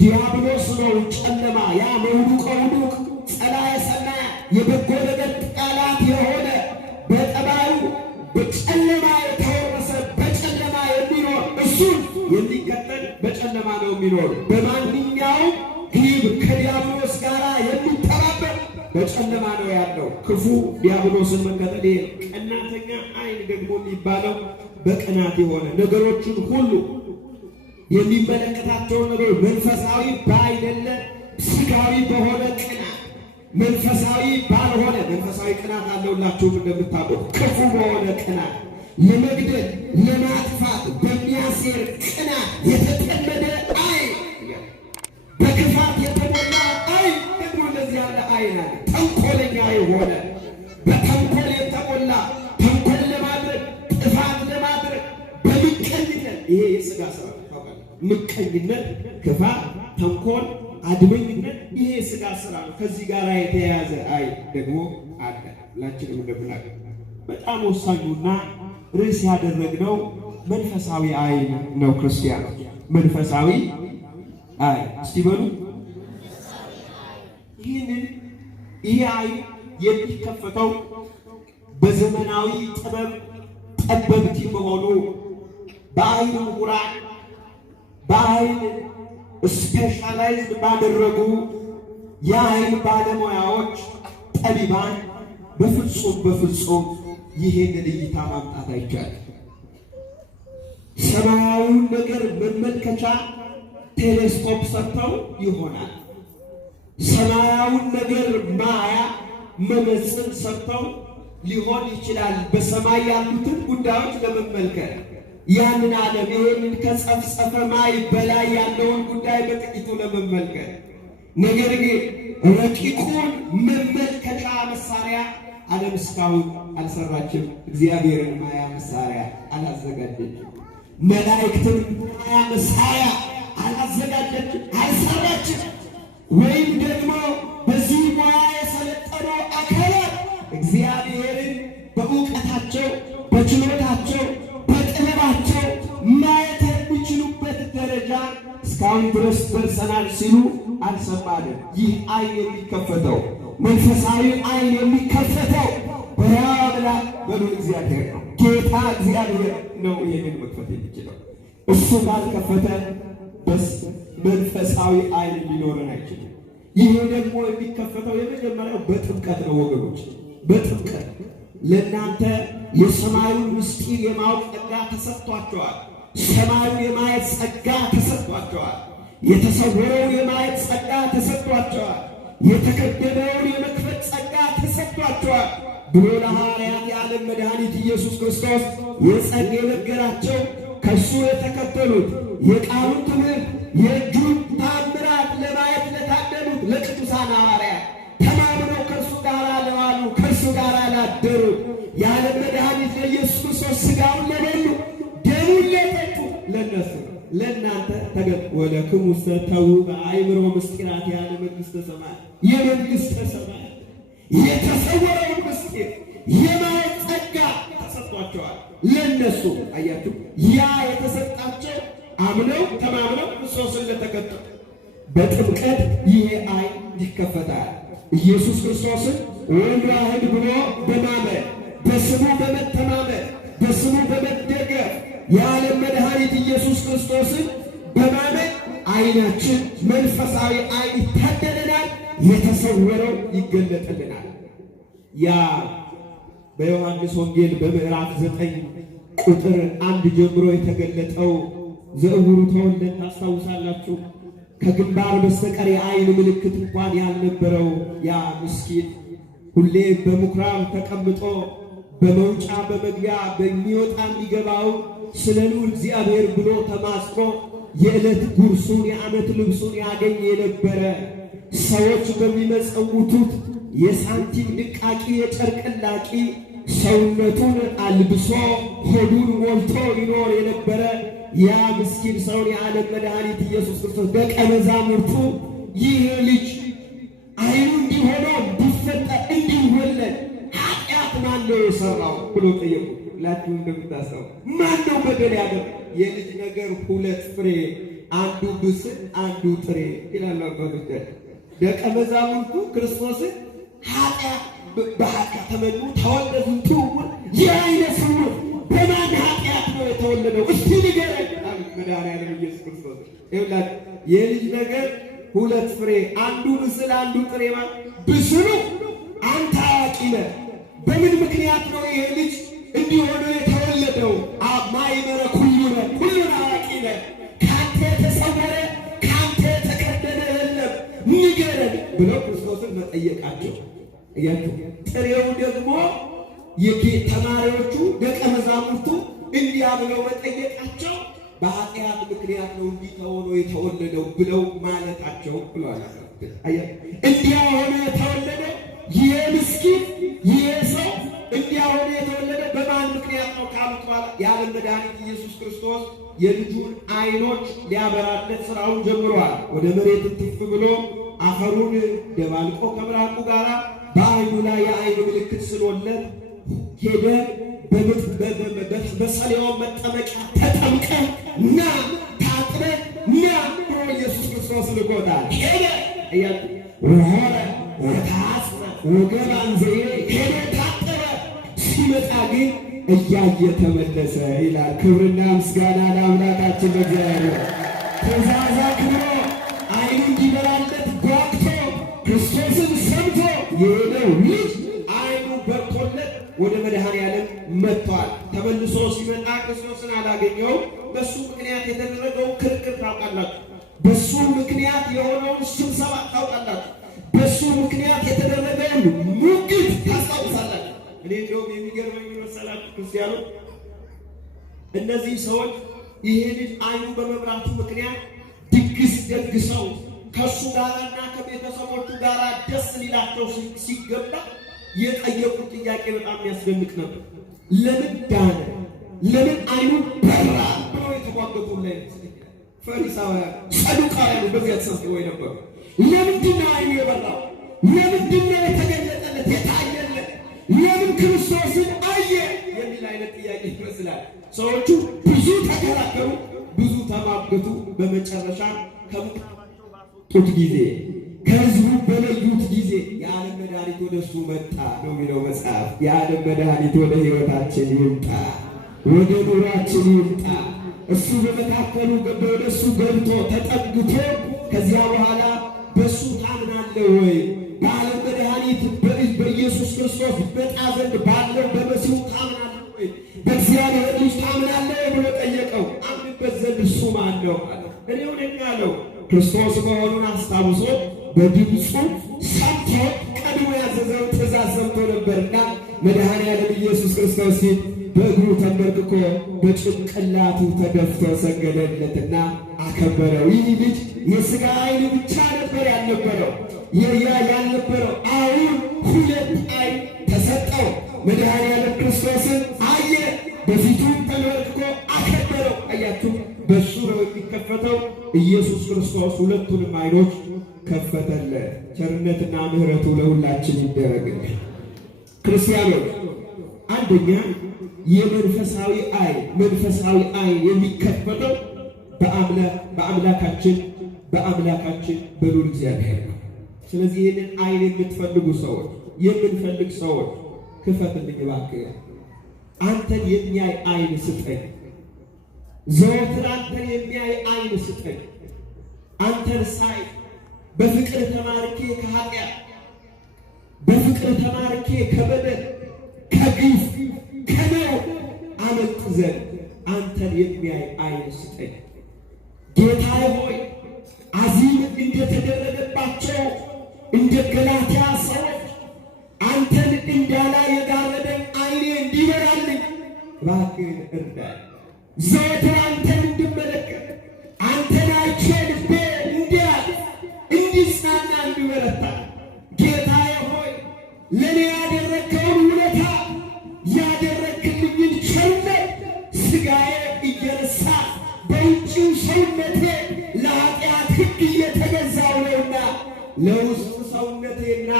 ዲያብሎስ ነው ጨለማ። ያ መውዱቀ ውዱቅ ጸላዔ ሰናያት የበጎ ነገር ጠላት የሆነ በጠባዩ በጨለማ የተወረሰ በጨለማ የሚኖር እሱን የሚከተል በጨለማ ነው የሚኖር። በማንኛውም ግብር ከዲያብሎስ ጋር የሚተባበር በጨለማ ነው ያለው። ክፉ ዲያብሎስን መከተል ይሄ ቀናተኛ አይን ደግሞ የሚባለው በቅናት የሆነ ነገሮችን ሁሉ የሚመለከታቸውን ነገሮች መንፈሳዊ ባይደለ ስጋዊ በሆነ ቅናት፣ መንፈሳዊ ባልሆነ መንፈሳዊ ቅናት አለውላችሁም እንደምታውቁት ክፉ በሆነ ቅናት ለመግደል ለማጥፋት በሚያሴር ቅናት የተጠመደ አይን፣ በክፋት የተሞላ አይን ደግሞ እንደዚህ ያለ አይን አለ። ተንኮለኛ የሆነ በተንኮል የተሞላ ተንኮል ለማድረግ ጥፋት ለማድረግ በምቀኝነት ይሄ የሥጋ ስራ ምቀኝነት፣ ክፋት፣ ተንኮል፣ አድመኝነት ይሄ የሥጋ ስራ ነው። ከዚህ ጋር የተያያዘ አይን ደግሞ አለ። ሁላችንም እንደምናውቀው በጣም ወሳኙና ርዕስ ያደረግነው መንፈሳዊ አይን ነው። ክርስቲያኖች መንፈሳዊ አይን እስቲ በሉ። ይህ አይን የሚከፈተው በዘመናዊ ጥበብ ጠበብቲ በሆኑ በአይን ምሁራን በአይን ስፔሻላይዝድ ባደረጉ የአይን ባለሙያዎች ጠቢባን በፍጹም ይሄንን እይታ ማምጣት አይቻልም። ሰማያዊውን ነገር መመልከቻ ቴሌስኮፕ ሰርተው ይሆናል። ሰማያዊውን ነገር ማያ መነጽር ሰርተው ሊሆን ይችላል። በሰማይ ያሉትን ጉዳዮች ለመመልከት ያንን ዓለም ይሄንን ከጸፍጸፈ ማይ በላይ ያለውን ጉዳይ በጥቂቱ ለመመልከት። ነገር ግን ረቂቁን መመልከቻ መሳሪያ ዓለም እስካሁን አልሰራችም። እግዚአብሔርን ማያ መሳሪያ አላዘጋጀችም። መላእክትን ማያ መሳሪያ አላዘጋጀችም፣ አልሰራችም። ወይም ደግሞ በዚህ ሙያ የሰለጠኑ አካላት እግዚአብሔርን በእውቀታቸው፣ በችሎታቸው፣ በጥበባቸው ማየት የሚችሉበት ደረጃ እስካሁን ድረስ ደርሰናል ሲሉ አልሰማንም። ይህ አይን የሚከፈተው መንፈሳዊ አይን የሚከፈተው በሕያው አምላክ በሉል እግዚአብሔር ነው። ጌታ እግዚአብሔር ነው ይህንን መክፈት የሚችለው። እሱ ባልከፈተ መንፈሳዊ አይን ሊኖረን አይችልም። ይህ ደግሞ የሚከፈተው የመጀመሪያው በጥምቀት ነው ወገኖች፣ በጥምቀት ለእናንተ የሰማዩን ምስጢር የማወቅ ጸጋ ተሰጥቷቸዋል። ሰማዩን የማየት ጸጋ ተሰጥቷቸዋል። የተሰወረውን የማየት ጸጋ ተሰጥቷቸዋል። የተከደነውን የመክፈት ጸጋ ተሰጥቷቸዋል ብሎ ለሐዋርያት የዓለም መድኃኒት ኢየሱስ ክርስቶስ የነገራቸው ከእሱ የተከተሉት የቃሉን ትምህርት የእጁን ታምራት ለማየት ለታደሉት ለቅዱሳን ሐዋርያት ተማምነው ከእርሱ ጋር ለዋሉ ከእርሱ ጋር ላደሩ የዓለም መድኃኒት ለኢየሱስ ክርስቶስ ሥጋውን ለበሉ ደሙን ለጠጡ ለነሱ ለእናንተ ወለክሙ ሰተው በአእምሮ ምስጢራት ያለ መንግሥተ ሰማያት የመንግሥተ ሰማያት የተሰወረውን ምስጢር የማየት ጸጋ ተሰጥቷቸዋል። ለነሱ አያችሁ፣ ያ የተሰጣቸው አምነው ተማምነው ክርስቶስን ለተከተሉ በጥምቀት ይሄ አይን ይከፈታል። ኢየሱስ ክርስቶስን ወልድ ዋሕድ ብሎ በማመን በስሙ በመተማመን በስሙ በመደገፍ የዓለም መድኃኒት ኢየሱስ ክርስቶስን በማመን አይናችን መንፈሳዊ አይን ይታደለናል፣ የተሰወረው ይገለጥልናል። ያ በዮሐንስ ወንጌል በምዕራፍ 9 ቁጥር 1 ጀምሮ የተገለጠው ዘእውሩ ተወልደ ታስታውሳላችሁ። ከግንባር በስተቀር የአይን ምልክት እንኳን ያልነበረው ያ ምስኪን ሁሌ በምኩራብ ተቀምጦ በመውጫ በመግቢያ በሚወጣ የሚገባው ስለ ልዑል እግዚአብሔር ብሎ ተማጽኖ የዕለት ጉርሱን የዓመት ልብሱን ያገኝ የነበረ ሰዎች በሚመጸውቱት የሳንቲም ድቃቂ የጨርቅ ላቂ ሰውነቱን አልብሶ ሆዱን ሞልቶ ይኖር የነበረ ያ ምስኪን ሰውን የዓለም መድኃኒት ኢየሱስ ክርስቶስ ደቀ መዛሙርቱ ይህ ልጅ አይኑ እንዲሆነ ቢፈጠር እንዲወለድ ኃጢአት ማን ነው የሰራው ብሎ ጠየቁ። ሁላችሁ እንደምታስታው ማን ነው በደል ያደረገው? የልጅ ነገር ሁለት ፍሬ፣ አንዱ ብስል አንዱ ጥሬ ይላሉ አባቶቻችን። ደቀ መዛሙርቱ ክርስቶስን ኃጢአት በኃጢአት ተመሉ ተወለዱ ትውውር የአይነ ስውር በማን ኃጢአት ነው የተወለደው? እስቲ ንገረን አሉ መድኃኒዓለም ኢየሱስ ክርስቶስ። ይኸውላችሁ የልጅ ነገር ሁለት ፍሬ፣ አንዱ ብስል አንዱ ጥሬ ማለት ብስሉ አንተ አዋቂ ነህ፣ በምን ምክንያት ነው ይሄ ልጅ እንዲሆነ የተወለደው? ማይመረ ሁሉን አዋቂ ነህ፣ ከአንተ የተሰወረ ከአንተ የተከደነ የለም፣ ንገረን ብለው ክርስቶስን መጠየቃቸው እያችሁ። ጥሬው ደግሞ ተማሪዎቹ ደቀ መዛሙርቱ እንዲያ ብለው መጠየቃቸው በኃጢአት ምክንያት ነው እንዲህ ሆኖ የተወለደው ብለው ማለታቸው ብለዋል። እንዲያ ሆኖ የተወለደ ይሄ ምስኪን ይሄ ሰው እንዲያ ሆኖ የተወለደ በማን ምክንያት ነው ካሉት በኋላ የዓለም መድኃኒት ኢየሱስ ክርስቶስ የልጁን አይኖች ሊያበራለት ስራውን ጀምረዋል። ወደ መሬት ትፍ ብሎ አፈሩን ደባልቆ ከምራቁ ጋር በአይኑ ላይ የአይን ምልክት ስሎለት ሄደ። በሰሌዋው መጠመቂያ ተጠምቀ ና ታጥበ ና ብሎ ኢየሱስ ክርስቶስ ልኮታል። ሄደ እያሉ ወሆረ ወታስረ ወገባን ዘዬ ሄደ ታጠበ። ሲመጣ ግን እያየ ተመለሰ ይላል። ክብርና ምስጋና ለአምላካችን ለእግዚአብሔር። ትእዛዝ አክብሮ ዓይኑ እንዲበራለት ጓግቶ ክርስቶስን ሰምቶ የሄደው ልጅ ዓይኑ በርቶለት ወደ መድኃኔዓለም መጥቷል። ተመልሶ ሲመጣ ክርስቶስን አላገኘውም። በሱ ምክንያት የተደረገውን ክርክር ታውቃላችሁ። በሱ ምክንያት የሆነውን ስብሰባ ታውቃላችሁ። በሱ ምክንያት የተደረገውን ሙግት ታስታውሳላችሁ። እኔ እንደውም የሚገርመኝ መሰላችሁ ክርስቲያኖች፣ እነዚህ ሰዎች ይሄ ልጅ ዓይኑ በመብራቱ ምክንያት ድግስ ደግሰው ከሱ ጋርና ከቤተሰቦቹ ጋር ደስ ሊላቸው ሲገባ የጠየቁት ጥያቄ በጣም የሚያስደንቅ ነበር። ለምን ዳነ? ለምን ዓይኑ በራ ብሎ የተሟገቱ ላይ ፈሪሳውያን፣ ሰዱቃውያን በዚያ ተሰብስበው ነበሩ። ለምንድን ነው ዓይኑ የበራው? ለምንድን ነው የተገለጠለት የታየለት? ለምን ክርስቶስን አየ? የሚል አይነት ጥያቄ ይመስላል። ሰዎቹ ብዙ ተከራከሩ፣ ብዙ ተሟገቱ። በመጨረሻ ከምኩራባቸው ባስወጡት ጊዜ፣ ከሕዝቡ በለዩት ጊዜ የዓለም መድኃኒት ወደ እሱ መጣ ነው የሚለው መጽሐፍ። የዓለም መድኃኒት ወደ ሕይወታችን ይምጣ፣ ወደ ኑሯችን ይምጣ። እሱ በመካከሉ ወደ እሱ ገብቶ ተጠግቶ ከዚያ በኋላ በእሱ ታምናለህ ወይ? በዓለም መድኃኒት በኢየሱስ ክርስቶስ በጣ ዘንድ ባለው በመሲሁ ታምናለህ ወይ? በእግዚአብሔር ልጅ ታምናለህ ብሎ ጠየቀው። አምንበት ዘንድ እሱ ማን ነው አለው። እኔው ነኝ አለው። ክርስቶስ መሆኑን አስታውሶ በድምፁ ሰምቶ ቀድሞ ያዘዘውን ትእዛዝ ሰምቶ ነበርና መድኃኔዓለም ኢየሱስ ክርስቶስ ሲል በእግሩ ተንበርክኮ በጭንቅላቱ ተደፍቶ ሰገደለትና አከበረው። ይህ ልጅ የሥጋ ዓይን ብቻ ነበር ያልነበረው ያልነበረው አሁን ሁለት ዓይን ተሰጠው። መድኃኔዓለም ክርስቶስን አየ፣ በፊቱም ተንበርክኮ አከበረው። አያችሁ፣ በሱ ነው የሚከፈተው። ኢየሱስ ክርስቶስ ሁለቱንም ዓይኖች ከፈተለት። ቸርነትና ምሕረቱ ለሁላችን ይደረግልን። ክርስቲያኖች፣ አንደኛ የመንፈሳዊ ዓይን የሚከፈተው በአምላካችን በልዑል እግዚአብሔር ነው። ስለዚህ ይህንን ዓይን የምትፈልጉ ሰዎች፣ የምንፈልግ ሰዎች ክፈትልኝ እባክህ። አንተን የሚያይ ዓይን ስጠኝ። ዘወትር አንተን የሚያይ ዓይን ስጠኝ። አንተን ሳይ በፍቅር ተማርኬ ከኃጢአት፣ በፍቅር ተማርኬ ከበደል፣ ከግፍ፣ ከነውር አመልጥ ዘንድ አንተን የሚያይ ዓይን ስጠኝ። ጌታዬ ሆይ አዚም እንደተደረገባቸው እንደ ገላትያ ሰዎች አንተን እንዳላይ የጋረደን ዓይኔ እንዲበራልኝ እባክህን እርዳኝ። ዘወትር አንተን እንድመለከት፣ አንተን አይቼ ልቤ እንዲጽናና እንዲበረታ፣ ጌታዬ ሆይ ለእኔ ያደረግከውን ውለታ ያደረግክልኝን ቸርነት ሥጋዬ እየረሳ በውጭው ሰውነቴ ለኃጢአት ሕግ እየተገዛው ነውና ለውስጡ ሰውነቴና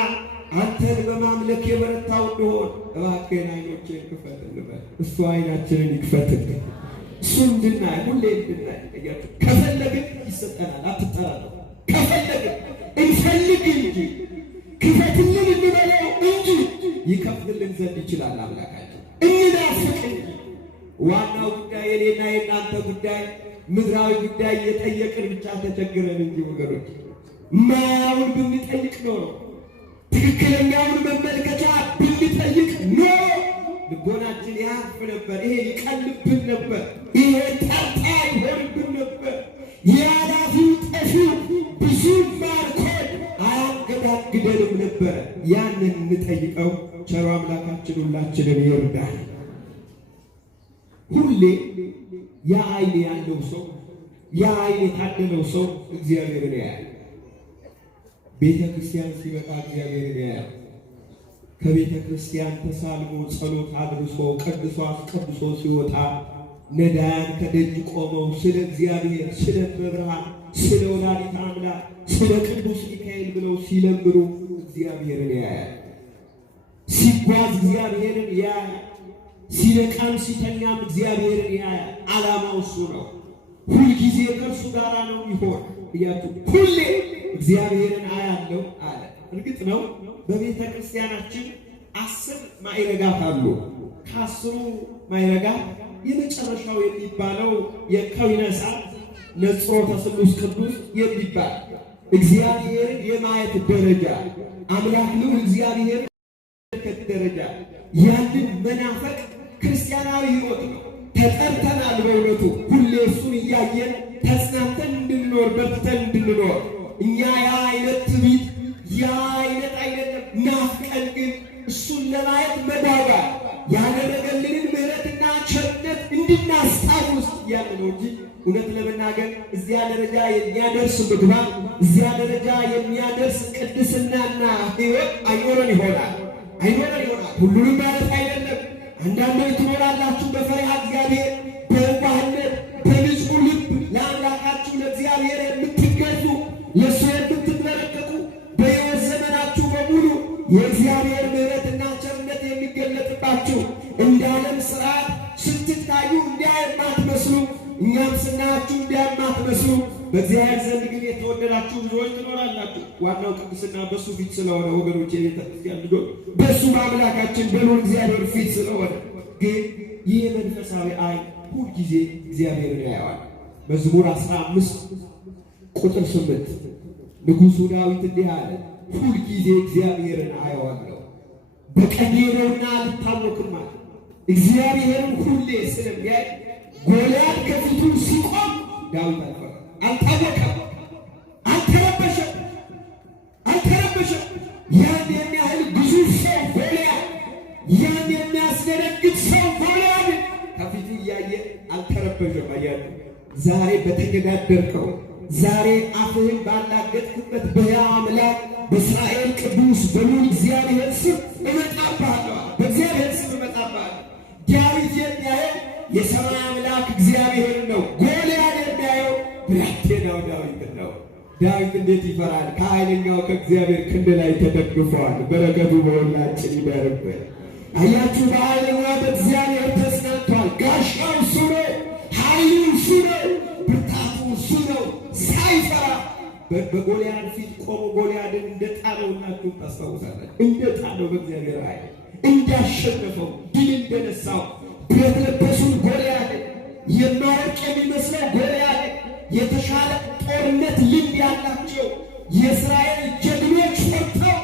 አንተን በማምለክ የበረታው እንደሆን እባክህን ዓይኖቼን ክፈት እንበል። እሱ ዓይናችንን ይክፈትልን። እሱ እንድናይ ሁሌ እንድናይ ከፈለግን ይሰጠናል። አትጠራጠሩ። ከፈለግን እንፈልግ እንጂ ክፈትልን እንበለው እንጂ ይከፍትልን ዘንድ ይችላል አምላካችን። እንናፍቅ እንጂ ዋናው ጉዳይ የኔና የእናንተ ጉዳይ ምድራዊ ጉዳይ እየጠየቅን ብቻ ተቸግረን እንጂ ወገኖች፣ ማያውን ብንጠይቅ ኖሮ ትክክለኛውን መመልከቻ ብንጠይቅ ኖሮ ልቦናችን ያርፍ ነበር። ይሄ ይቀልብን ነበር። ይሄ ጠርጣ ይሆንብን ነበር። የኃላፊው ጠፊው ብዙ ማርኮን አያገዳግደንም ነበር። ያንን እንጠይቀው። ቸሩ አምላካችን ሁላችንን ይርዳል። ሁሌ ያ ዓይን ያለው ሰው፣ ያ ዓይን የታደለው ሰው እግዚአብሔርን ያያል። ቤተ ክርስቲያን ሲመጣ እግዚአብሔርን ያያል። ከቤተ ክርስቲያን ተሳልሞ ጸሎት አድርሶ ቀድሶ አስቀድሶ ሲወጣ ነዳያን ከደጅ ቆመው ስለ እግዚአብሔር፣ ስለ መብርሃን፣ ስለ ወላዲተ አምላክ፣ ስለ ቅዱስ ሚካኤል ብለው ሲለምኑ እግዚአብሔርን ያያል። ሲጓዝ እግዚአብሔርን ያያል። ሲነቃም ሲተኛም እግዚአብሔርን ያያል። ዓላማው እሱ ነው። ሁልጊዜ ከእርሱ ጋር ነው ይሆን እያችሁ ሁሌ እግዚአብሔርን አያለው አለ። እርግጥ ነው በቤተ ክርስቲያናችን 10 ማዕረጋት አሉ። ከ10ሩ ማዕረጋት የመጨረሻው የሚባለው የከዊነ እሳት ነጽሮተ ስሉስ ቅዱስ የሚባል እግዚአብሔር የማየት ደረጃ አምላክ ነው። እግዚአብሔር ደረጃ ያንን መናፈቅ ክርስቲያናዊ ሕይወት ነው። ተጠርተናል በእውነቱ ሁሌ እሱን እያየን ተጽናንተን እንድንኖር በርትተን እንድንኖር። እኛ ያ አይነት ትዕቢት ያ አይነት አይደለም። ናፍቀን ግን እሱን ለማየት መጓጓት ያደረገልንን ምሕረትና ቸርነት እንድናስታውስ ያለ ነው እንጂ እውነት ለመናገር እዚያ ደረጃ የሚያደርስ ምግባር እዚያ ደረጃ የሚያደርስ ቅድስናና ሕይወት አይኖረን ይሆናል። ሁሉንም ማለት አይደለም። አንዳንዶች ትኖራላችሁ በፈሪሃ እግዚአብሔር በዋህነት በንጹሕ ልብ ለአምላካችሁ ለእግዚአብሔር የምትገዙ ለእሱ የምትመለከቱ በሕይወት ዘመናችሁ በሙሉ የእግዚአብሔር ምሕረትና ቸርነት የሚገለጥባችሁ እንደ ዓለም ሥርዓት ስትታዩ እንዲያ የማትመስሉ እኛም ስናያችሁ እንዲያ የማትመስሉ በእግዚአብሔር ዘንድ ግን የተወደዳችሁ ብዙዎች ትኖራላችሁ። ዋናው ቅድስና በእሱ ፊት ስለሆነ ወገኖች፣ የቤተ ክርስቲያን ልጆች በእሱ በአምላካችን በልዑል እግዚአብሔር ፊት ስለሆነ ግን ይህ መንፈሳዊ ዓይን ሁልጊዜ እግዚአብሔርን ያየዋል። መዝሙር 15 ቁጥር 8 ንጉሡ ዳዊት እንዲህ አለ፣ ሁልጊዜ እግዚአብሔርን አየዋለሁ በቀኜ ነውና አልታወክም አለ። እግዚአብሔርን ሁሌ ስለሚያይ ጎልያድ ከፊቱ ሲቆም ዳዊት አልታወቀም፣ አልተረበሸም። ያን የሚያህል ግዙፍ ሰው ጎልያድ፣ ያን የሚያስደነግጥ ሰው ጎልያድ ከፊቱ እያየ አልተረበሸም። አያችሁ፣ ዛሬ በተገዳደርከው ዛሬ አፍህን ባላገጥክበት በሕያው አምላክ በእስራኤል ቅዱስ በልዑል እግዚአብሔር ስም እመጣብሃለሁ፣ በእግዚአብሔር ስም እመጣብሃለሁ። ዳዊት የሚያየው የሰማይ አምላክ እግዚአብሔር ነው። ጎልያድ የሚያየው ብላቴናው ዳዊት ነው። ዳዊት እንዴት ይፈራል? ከኃይለኛው ከእግዚአብሔር ክንድ ላይ ተደግፏል። በረከቱ በሁላችን ይደርብን። አያችሁ፣ በኃይለኛው በእግዚአብሔር ተጽናንቷል። ጋሻው እሱ ነው፣ ኃይሉ እሱ ነው፣ ብርታቱ እሱ ነው። ሳይፈራ በጎልያድ ፊት ቆሞ ጎልያድን እንደጣለው እናችሁ ታስታውሳላችሁ። እንደጣለው በእግዚአብሔር ኃይል እንዳሸነፈው ድል እንደነሳው ብረት ለበሱን ጎልያድ የማወቅ የሚመስለው ጎልያድ የተሻለ ጦርነት ልምድ ያላቸው የእስራኤል ጀግኖች ፈርተው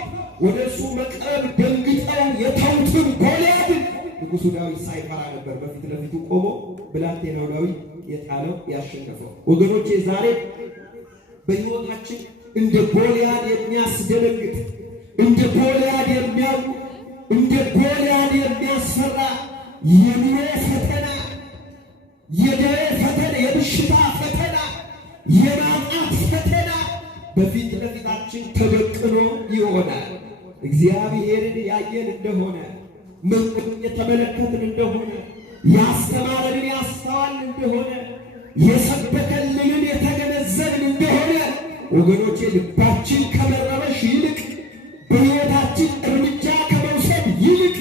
ወደ እሱ መቅረብ ደንግጠው የተውትን ጎልያድን ንጉሡ ዳዊት ሳይፈራ ነበር በፊት ለፊቱ ቆሞ ብላቴናው ዳዊት የጣለው ያሸነፈው። ወገኖቼ ዛሬ በሕይወታችን እንደ ጎልያድ የሚያስደነግጥ እንደ ጎልያድ የሚያውቅ እንደ ጎልያድ የሚያስፈራ የኑሮ ፈተና፣ የደዌ ፈተና፣ የበሽታ ፈተና፣ የማጣት ፈተና በፊት ለፊታችን ተደቅኖ ይሆናል። እግዚአብሔርን ያየን እንደሆነ መንገዱን የተመለከትን እንደሆነ ያስተማረንን ያስተዋልን እንደሆነ የሰበከልንን የተገነዘብን እንደሆነ ወገኖቼ ልባችን ከመረበሽ ይልቅ በሕይወታችን እርምጃ ከመውሰድ ይልቅ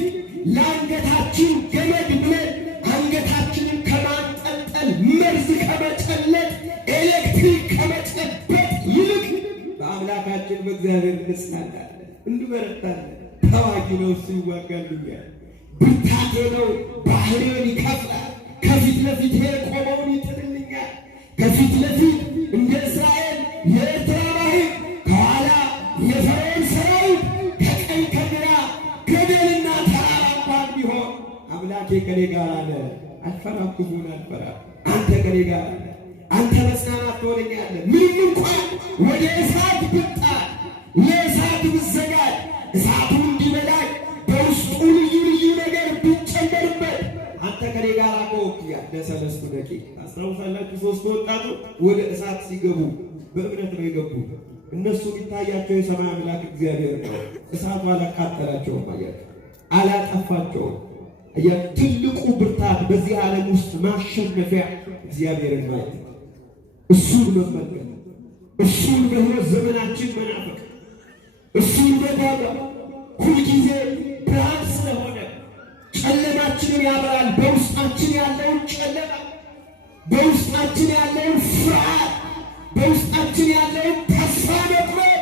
ለአንገታችን ገመድ ብለን አንገታችንን ከማንጠልጠል መርዝ ከመጨለጥ ኤሌክትሪክ ከመጨበጥ ይልቅ በአምላካችን በእግዚአብሔር እንጽናናለን፣ እንበረታለን። ተዋጊ ነው እሱ ይዋጋልኛል፣ ብርታቴ ነው ባህሬን ይከፍላል፣ ከፊት ለፊት የቆመውን ይጥልልኛል። ከፊት ለፊት እንደ እስራኤል የኤርትራ ባህር፣ ከኋላ የፈርዖን ሰራዊት፣ ከቀኝ ከግራ ገደልና ተራራ እንኳን ቢሆን አምላኬ ከኔ ጋር አለ። አልፈራም፣ ክፉን አልፈራም። አንተ ከኔ ጋር አለ። አንተ መጽናናት ትሆነኛለህ። ምንም እንኳን ወደ እሳት ብጣል፣ ለእሳት ብዘጋጅ፣ እሳቱ እንዲበላኝ በውስጡ ልዩ ልዩ ነገር ቢጨመርበት አንተ ከኔ ጋር ቆም ያለ ለሰለስቱ ደቂቅ ታስታውሳላችሁ። 3 ወጣቶች ወደ እሳት ሲገቡ በእምነት ነው የገቡ። እነሱ ቢታያቸው የሰማይ አምላክ እግዚአብሔር ነው። እሳቱ አላቃጠላቸውም፣ አያቸው፣ አላጠፋቸውም። ትልቁ ብርታት በዚህ ዓለም ውስጥ ማሸነፊያ እግዚአብሔርን ማየት፣ እሱን መመልከት፣ እሱን በሕይወት ዘመናችን መናፈቅ፣ እሱን መጓጓት። ሁልጊዜ ብርሃን ስለሆነ ጨለማችንን ያበራል። በውስጣችን ያለውን ጨለማ፣ በውስጣችን ያለውን ፍርሃት፣ በውስጣችን ያለውን ተስፋ መቁረጥ፣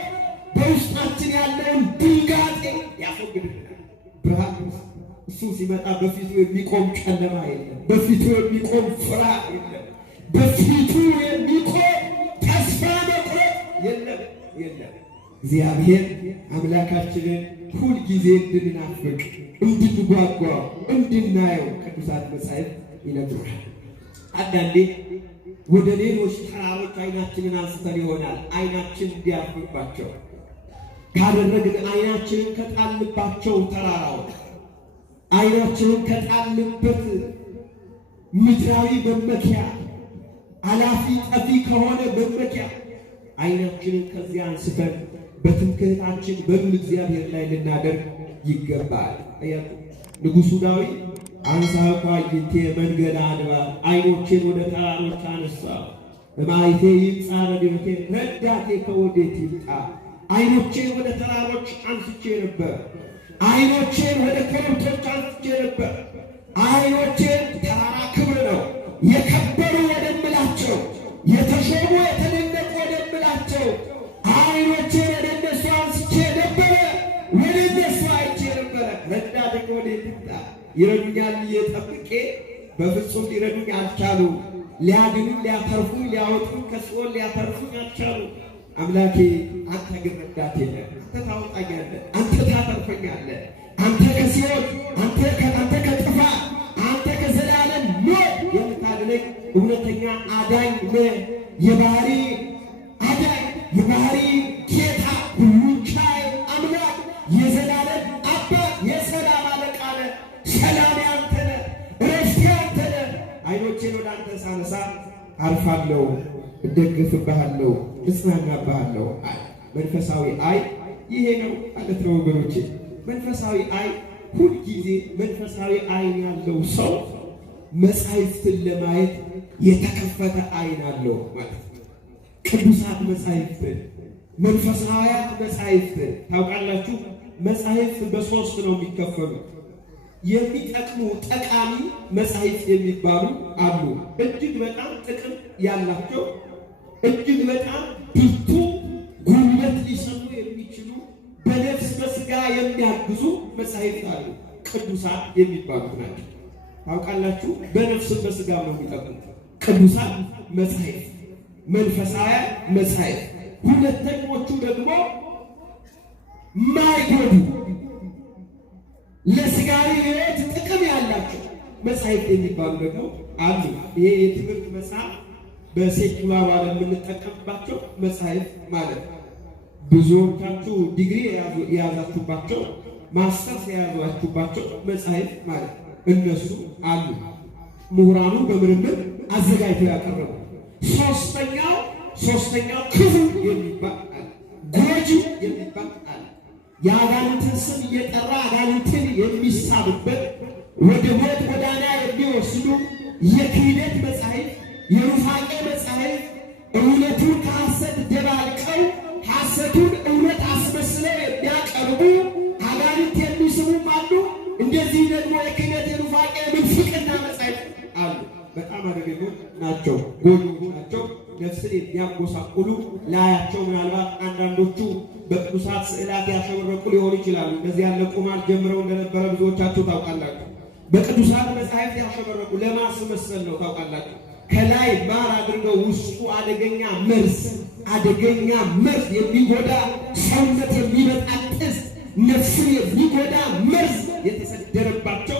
በውስጣችን ያለውን ድንጋጤ ያስወግድልናል። ብርሃን እሱ ሲመጣ በፊቱ የሚቆም ጨለማ የለም። በፊቱ የሚቆም ፍርሃት የለም። በፊቱ የሚቆም ተስፋ መቁረጥ የለም። እግዚአብሔር አምላካችንን ሁል ጊዜ እንድንናፍቅ፣ እንድንጓጓ፣ እንድናየው ቅዱሳት መጻሕፍት ይነግሩናል። አንዳንዴ ወደ ሌሎች ተራሮች አይናችንን አንስተን ይሆናል አይናችን እንዲያርፍባቸው ካደረግን አይናችንን ከጣልባቸው ተራራዎች አይናችንን ከጣልበት ምድራዊ መመኪያ አላፊ ጠፊ ከሆነ መመኪያ አይናችንን ከዚያ አንስተን በትምክህታችን በሉል እግዚአብሔር ላይ ልናደርግ ይገባል። ንጉሡ ዳዊት አንሳኳ ይንቴ መንገድ አድባር አይኖቼን ወደ ተራሮች አነሳሁ እማይቴ ይምጻ ረድኤቴ ረዳቴ ከወዴት ይምጣ። አይኖቼን ወደ ተራሮች አንስቼ ነበር። አይኖቼን ወደ ኮረብቶች አንስቼ ነበር። አይኖቼን ተራራ ክብር ነው የከበሩ ወደምላቸው የተሾሙ የተደነቁ ወደምላቸው አይኖቼን ወደ እነሱ አንስቼ ነበረ። ወደ እነሱ አይቼ ነበረ። ረዳቴ ከወዴት ይምጣ። ይረዱኛል እየጠብቄ በፍጹም ሊረዱኝ አልቻሉ። ሊያድኑኝ፣ ሊያተርፉኝ፣ ሊያወጡኝ ከሲኦል ሊያተርፉኝ አልቻሉ። አምላኬ አንተ ግን ረዳቴ ነህ። አንተ ታወጣኛለህ፣ አንተ ታተርፈኛለህ። አንተ ከሲኦል፣ አንተ ከጥፋት፣ አንተ ከዘላለም ሞት የምታድነኝ እውነተኛ አዳኝ ነህ። የባህሪ አዳኝ፣ የባህሪ ጌታ፣ ሁሉን ቻይ አምላክ፣ የዘላለም አባት፣ የሰላም አለቃ ነህ። ሰላም ያንተ ነህ፣ እረፍት ያንተ ነህ። አይኖቼን ወደ አንተ ሳነሳ አርፋለሁ፣ እደግፍብሃለሁ፣ እጽናናብሃለሁ። መንፈሳዊ አይ ይሄ ነው ማለት ነው ወገኖቼ። መንፈሳዊ አይ ሁልጊዜ መንፈሳዊ አይን ያለው ሰው መጻሕፍትን ለማየት የተከፈተ አይን አለው ማለት ነው። ቅዱሳት መጻሕፍትን፣ መንፈሳዊያት መጻሕፍትን ታውቃላችሁ። መጻሕፍት በሶስት ነው የሚከፈሉት። የሚጠቅሙ ጠቃሚ መጻሕፍት የሚባሉ አሉ። እጅግ በጣም ጥቅም ያላቸው፣ እጅግ በጣም ብርቱ ጉልበት ሊሰጡ የሚችሉ በነፍስ በሥጋ የሚያግዙ መጻሕፍት አሉ። ቅዱሳት የሚባሉት ናቸው። ታውቃላችሁ። በነፍስም በሥጋ ነው የሚጠቅሙት ቅዱሳት መጻሕፍት፣ መንፈሳውያን መጻሕፍት። ሁለተኞቹ ደግሞ ማይጎዱ ለሥጋዊ ሕይወት ጥቅም ያላቸው መጻሕፍት የሚባሉ ደግሞ አሉ። ይሄ የትምህርት መጽሐፍ በሴኩላር ዓለም የምንጠቀምባቸው መጻሕፍት ማለት ነው። ብዙዎቻችሁ ዲግሪ የያዛችሁባቸው ማስተርስ የያዛችሁባቸው መጻሕፍት ማለት ነው። እነሱ አሉ። ምሁራኑ በምርምር አዘጋጅተው ያቀረቡ። ሶስተኛው ክፉ የሚባል አለ፣ ጎጂ የሚባል አለ። የአጋንንትን ስም እየጠራ አጋንንትን የሚሳብበት ወደ ሞት ጎዳና የሚወስዱ የክህደት መጻሕፍት፣ የኑፋቄ መጻሕፍት እውነቱን ከሐሰት ደባልቀው ሐሰቱን እውነት አስመስለው የሚያቀርቡ አጋንንት የሚስቡም አሉ። እንደዚህ ደግሞ የክህደት የኑፋቄ ምንፍቅና መጻሕፍት አሉ። በጣም አደገኞች ናቸው፣ ጎጂዎች ናቸው። ነፍስን የሚያጎሳቁሉ ላያቸው ምናልባት አንዳንዶቹ በቅዱሳት ስዕላት ያሸበረቁ ሊሆኑ ይችላሉ። እነዚህ ያለ ቁማር ጀምረው እንደነበረ ብዙዎቻችሁ ታውቃላችሁ። በቅዱሳት መጻሕፍት ያሸበረቁ ለማስመሰል ነው። ታውቃላችሁ። ከላይ ማር አድርገው ውስጡ አደገኛ መርዝ የሚጎዳ ሰውነት የሚበጣጥስ ነፍስን የሚጎዳ መርዝ የተሰደረባቸው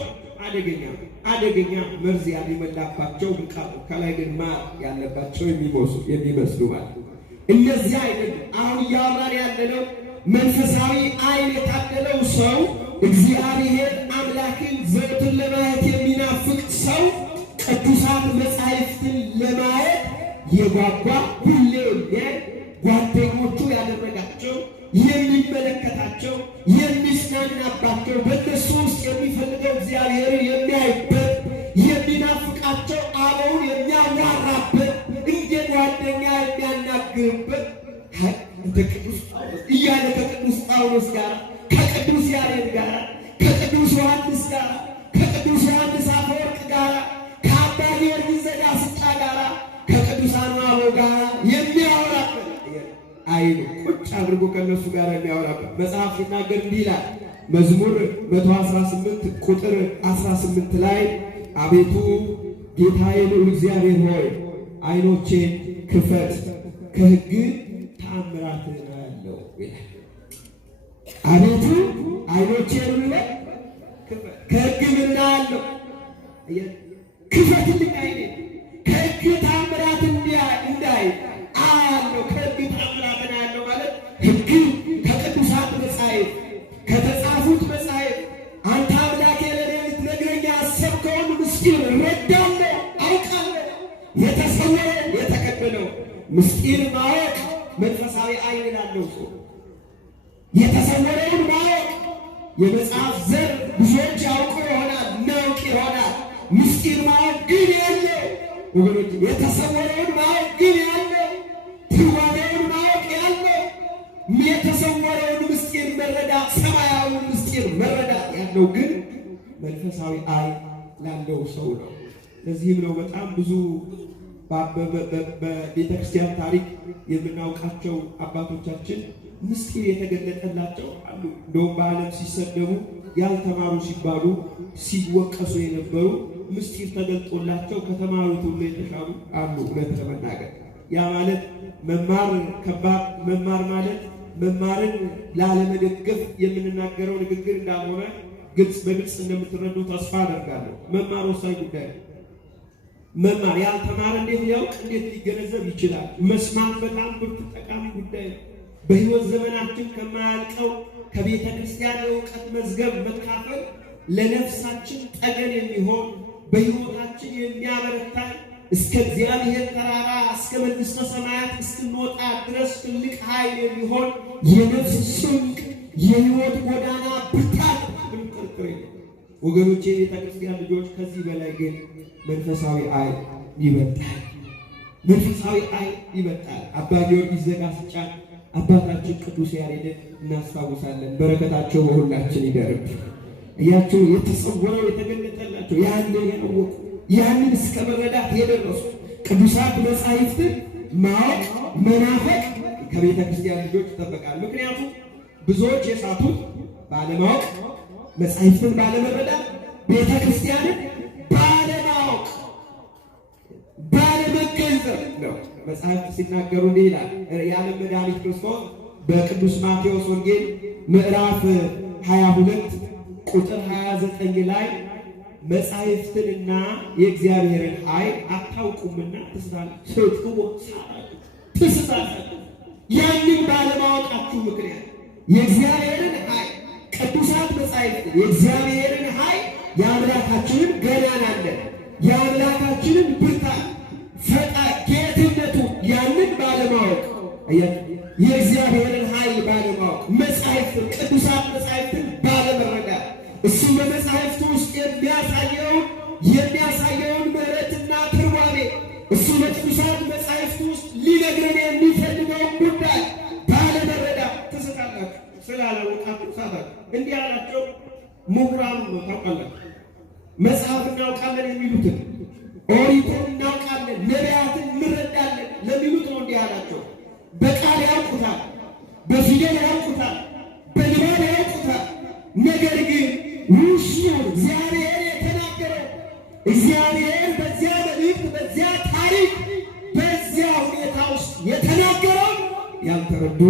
አደገኛ መርዝ ያሊመላባቸው ከላይ ግን ማር ያለባቸው የሚመስሉ ማለት ነው። እነዚህ አይነት አሁን እያወራን ያለነው መንፈሳዊ አይን የታደለው ሰው እግዚአብሔር አምላክን ዘወትር ለማየት የሚናፍቅ ሰው ቅዱሳት መጻሕፍትን ለማየት የጓጓ ሁሌ የሚያይ ጓደኞቹ ያደረጋቸው የሚመለከታቸው የሚጽናናባቸው በእነሱ ውስጥ የሚፈልገው እግዚአብሔርን የሚያይበት የሚናፍቃቸው አበውን የሚያዋራበት እንደ ጓደኛ የሚያናግርበት እያለ ከቅዱስ ጳውሎስ ጋር ከቅዱስ ያሬድ ጋር ከቅዱስ ዮሐንስ ጋር ከቅዱስ ዮሐንስ አፈወርቅ ጋር ከአባ ጊዮርጊስ ዘጋስጫ ጋር ከቅዱሳኑ አበው ጋር የሚያወራበት አይኑ ቁጭ አድርጎ ከነሱ ጋር የሚያወራበት መጽሐፍ ሲናገር እንዲህ ይላል። መዝሙር 118 ቁጥር 18 ላይ አቤቱ ጌታዬ ልዑል እግዚአብሔር ሆይ ዓይኖቼን ክፈት ከሕግ ተአምራትን አያለሁ ይላል። አቤቱ ዓይኖቼን ክፈት ከሕግ ምን አያለሁ? ክፈትልኝ ዓይኔን ከሕግ ተአምራት እንዳይ አያለሁ። ከሕግ ተአምራትን አያለሁ ማለት ሕግ ከቅዱሳት መጻሕፍት ከተጻፉት መጻሕፍት አንተ አምላኬ ለእኔ ልትነግረኝ ያሰብከውን ምስጢር እረዳለሁ፣ አውቃለሁ። የተሰወረ የተቀደለው ምስጢር ማወቅ መንፈሳዊ ዓይን ላለው ሰው የተሰወረውን ማወቅ የመጽሐፍ ዘር ብዙዎች ያውቁ ይሆናል፣ እናውቅ ይሆናል። ምስጢር ማወቅ ግን ያለው ወገኖች፣ የተሰወረውን ማወቅ ግን ያለው ትርጓሜውን ማወቅ ያለው የተሰወረውን ምስጢር መረዳት ሰማያዊውን ምስጢር መረዳት ያለው ግን መንፈሳዊ ዓይን ላለው ሰው ነው። ለዚህም ነው በጣም ብዙ በቤተ ክርስቲያን ታሪክ የምናውቃቸው አባቶቻችን ምስጢር የተገለጠላቸው አሉ። እንደውም በዓለም ሲሰደቡ ያልተማሩ ሲባሉ ሲወቀሱ የነበሩ ምስጢር ተገልጦላቸው ከተማሩት ሁሉ የተሻሉ አሉ። እውነት ለመናገር ያ ማለት መማር ከባድ መማር ማለት መማርን ላለመደገፍ የምንናገረው ንግግር እንዳልሆነ በግልጽ እንደምትረዱ ተስፋ አደርጋለሁ። መማር ወሳኝ ጉዳይ ነው። መማር ያልተማረ እንዴት ሊያውቅ እንዴት ሊገነዘብ ይችላል? መስማት በጣም ብርቱ ጠቃሚ ጉዳይ ነው። በሕይወት ዘመናችን ከማያልቀው ከቤተ ክርስቲያን የእውቀት መዝገብ መካፈል ለነፍሳችን ጠገን የሚሆን በሕይወታችን የሚያበረታን እስከ እግዚአብሔር ተራራ እስከ መንግሥተ ሰማያት እስክንወጣ ድረስ ትልቅ ኃይል የሚሆን የነፍስ ስንቅ የሕይወት ጎዳና ብርታት ብንቅርቅር ወገኖቼ፣ የቤተ ክርስቲያን ልጆች ከዚህ በላይ ግን መንፈሳዊ ዓይን ይበልጣል። መንፈሳዊ ዓይን ይበልጣል። አባ ጊዮርጊስ ዘጋስጫ አባታችን ቅዱስ ያሬድን እናስታውሳለን። በረከታቸው በሁላችን ይደርብ። እያቸው የተሰወረው የተገለጠላቸው ያንን ያወቁ ያንን እስከ መረዳት የደረሱ ቅዱሳት መጻሕፍትን ማወቅ መናፈቅ ከቤተ ክርስቲያን ልጆች ይጠበቃል። ምክንያቱም ብዙዎች የሳቱት ባለማወቅ መጻሕፍትን ባለመረዳት ቤተ ክርስቲያንን ባለማወቅ ባለመገንዘብ ነው። መጽሐፍት ሲናገሩ እንዲህ ይላል። የዓለም መድኃኒት ክርስቶስ በቅዱስ ማቴዎስ ወንጌል ምዕራፍ 22 ቁጥር 29 ላይ መጻሕፍትንና የእግዚአብሔርን ኃይል አታውቁምና ትስታላችሁ። ያንን ባለማወቃችሁ ምክንያት የእግዚአብሔርን ኃይል ቅዱሳት መጻሕፍትን የእግዚአብሔርን ኃይል የአምላካችንን ገናናነት የአምላካችንን ብርታት ጌትነቱ ያንን ባለማወቅ የእግዚአብሔርን ኃይል ባለማወቅ መጻሕፍትን ቅዱሳት መጻሕፍትን ባለመረዳት እሱ በመጻሕፍቱ ውስጥ የሚያሳየውን ምሕረትና ትርጓሜ እሱ በቅዱሳት መጻሕፍቱ ውስጥ ሊነግረን የሚፈልገውን ጉዳይ ባለመረዳት ትስታላችሁ። ስላላወቃችሁ ሳታችሁ እንዲህ አላቸው። ምሁራኑ ነው ታውቃላችሁ። መጽሐፍ እናውቃለን የሚሉትን ኦሪቱን እናውቃለን ነቢያትን እንረዳለን ለሚሉት ነው እንዲህ አላቸው። በቃል ያውቁታል፣ በፊደል ያውቁታል፣ በንባብ ያውቁታል። ነገር ግን ውስጡ እግዚአብሔር የተናገረው እግዚአብሔር በዚያ መልእክት በዚያ ታሪክ በዚያ ሁኔታ ውስጥ የተናገረው ያልተረዱ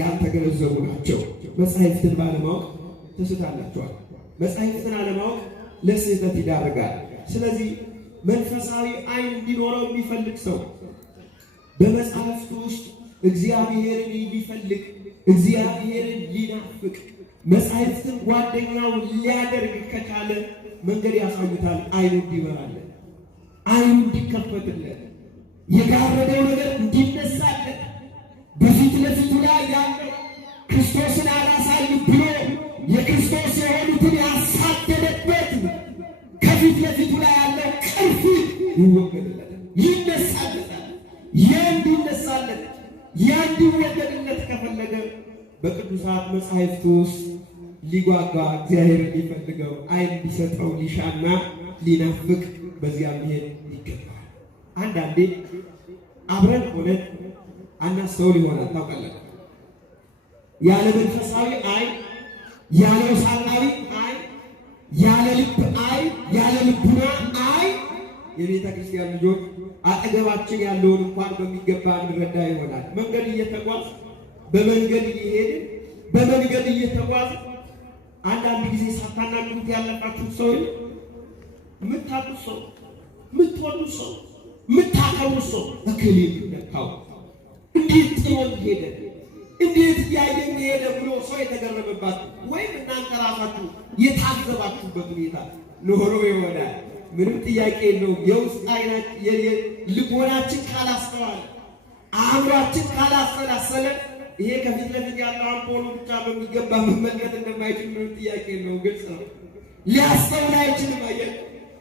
ያልተገነዘቡ ናቸው። መጻሕፍትን ባለማወቅ ትስታላችኋል። መጻሕፍትን አለማወቅ ለስህተት ይዳርጋል። ስለዚህ መንፈሳዊ ዓይን እንዲኖረው የሚፈልግ ሰው በመጽሐፍቱ ውስጥ እግዚአብሔርን ሊፈልግ እግዚአብሔርን ሊናፍቅ መጻሕፍትን ጓደኛው ሊያደርግ ከቻለ መንገድ ያሳዩታል። ዓይኑ እንዲበራለት፣ ዓይኑ እንዲከፈትለት፣ የጋረደው ነገር እንዲነሳለት፣ በፊት ለፊቱ ላይ ያለው ክርስቶስን አላሳይ ብሎ የክርስቶስ የሆኑትን ያሳደደበት ከፊት ለፊቱ ላይ ያለው ቅርፊት ይወገድለታል፣ ይነሳለታል። እንዲነሳለት እንዲወገድለት ከፈለገ በቅዱሳት መጻሕፍት ውስጥ ሊጓጓ እግዚአብሔር ሊፈልገው ዓይን ሊሰጠው ሊሻና ሊናፍቅ በዚያ መሄድ ይገባል። አንዳንዴ አብረን ሆነን አናስተውል ይሆናል። ታውቃለህ፣ ያለ መንፈሳዊ ዓይን ያለ ውሳጣዊ አይ፣ ያለ ልብ አይ፣ ያለ ልቡና አይ የቤተ ክርስቲያን ልጆች አጠገባችን ያለውን እንኳን በሚገባ እንረዳ ይሆናል። መንገድ እየተጓዝ በመንገድ እየሄድን በመንገድ እየተጓዝ አንዳንድ ጊዜ ሳታናግሩት ያለባችሁ ሰው የምታውቁት ሰው የምትወዱት ሰው የምታከብሩት ሰው እክል የሚነካው እንዴት ጥሎን ሄደ እንዴት እያየን ሄደ ብሎ ሰው የተገረመባት ወይም እናንተ ራሳችሁ የታዘባችሁበት ሁኔታ ኖሮ ይሆናል። ምንም ጥያቄ የለውም። የውስጥ አይናችን ልቦናችን ካላስተዋለ አእምሯችን ካላሰላሰለ ይሄ ከፊት ለፊት ያለው አምፖሉ ብቻ በሚገባ መመልከት እንደማይችል ምንም ጥያቄ የለውም። ግልጽ ነው። ሊያስተውል አይችልም። አየህ፣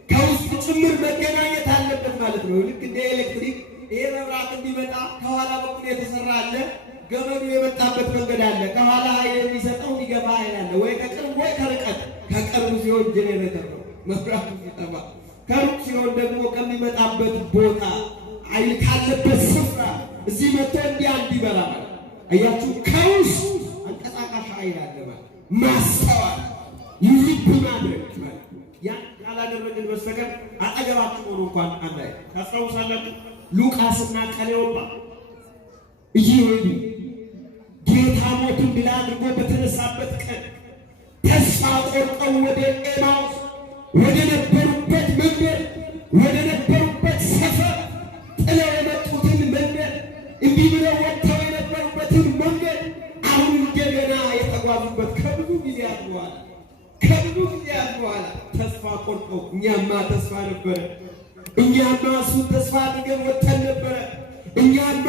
ከውስጥ ጭምር መገናኘት አለበት ማለት ነው። ልክ እንደ ኤሌክትሪክ ይሄ መብራት እንዲመጣ ከኋላ በኩል የተሰራ አለ፣ ገመዱ የመጣበት መንገድ አለ። ከኋላ ኃይል የሚሰጠው የሚገባ ኃይል አለ፣ ወይ ከቅርብ ወይ ከርቀት። ከቅርብ ሲሆን ጄኔሬተር ነው መብራቱ ሲጠፋ፣ ከሩቅ ሲሆን ደግሞ ከሚመጣበት ቦታ ኃይል ካለበት ስፍራ እዚህ መጥቶ እንዲያ እንዲበራ ማለት አያችሁ። ከውስጥ አንቀሳቃሽ ኃይል አለ ማለት ማስተዋል ልብ ማድረግ ማለት ያን ካላደረግን በስተቀር አጠገባችሁ ሆኖ እንኳን አንዳይ ታስታውሳላችሁ። ሉቃስና ቀሌዮጳ እየሄዱ ጌታ ሞቱን ድል አድርጎ በተነሳበት ቀን ተስፋ ቆርጠው ወደ ኤማውስ ወደ ነበሩበት መንገድ ወደ ነበሩበት ሰፈር ጥለው የመጡትን መንገድ እንዲህ ብለው ወጥተው የነበሩበትን መንገድ አሁን እንደገና የተጓዙበት ከብዙ ጊዜያት በኋላ ተስፋ ቆርጠው እኛማ ተስፋ ነበረ፣ እኛማ እሱን ተስፋ አድርገን ወጥተን ነበረ፣ እኛማ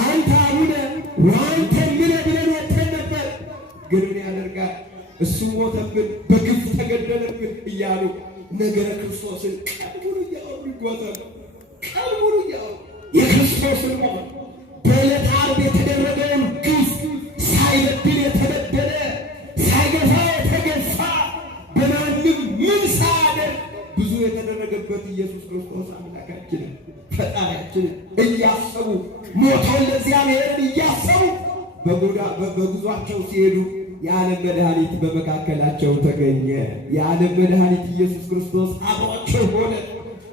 አንተ አቡነ ወአንተ ምነ ብለን ወጥተን ነበር፣ ግን ምን ያደርጋል እሱ ሞተብን፣ በግፍ ተገደለብን እያሉ ነገረ ክርስቶስን ቀድሙን እያወሩ ይጓዛሉ። ቀድሙን እያወሩ የክርስቶስን ሞት በዕለተ ዓርብ የተደረገውን ግፍ ሳይበድል የተበደለ ሳይገፋ የተገፋ በማንም ምን ሳያደርግ ብዙ የተደረገበት ኢየሱስ ክርስቶስ አምላካችንን ፈጣሪያችንን እያሰቡ ሞቶን ለእግዚአብሔርን እያሰቡ በጉዟቸው ሲሄዱ የዓለም መድኃኒት በመካከላቸው ተገኘ። የዓለም መድኃኒት ኢየሱስ ክርስቶስ አብሯቸው ሆነ።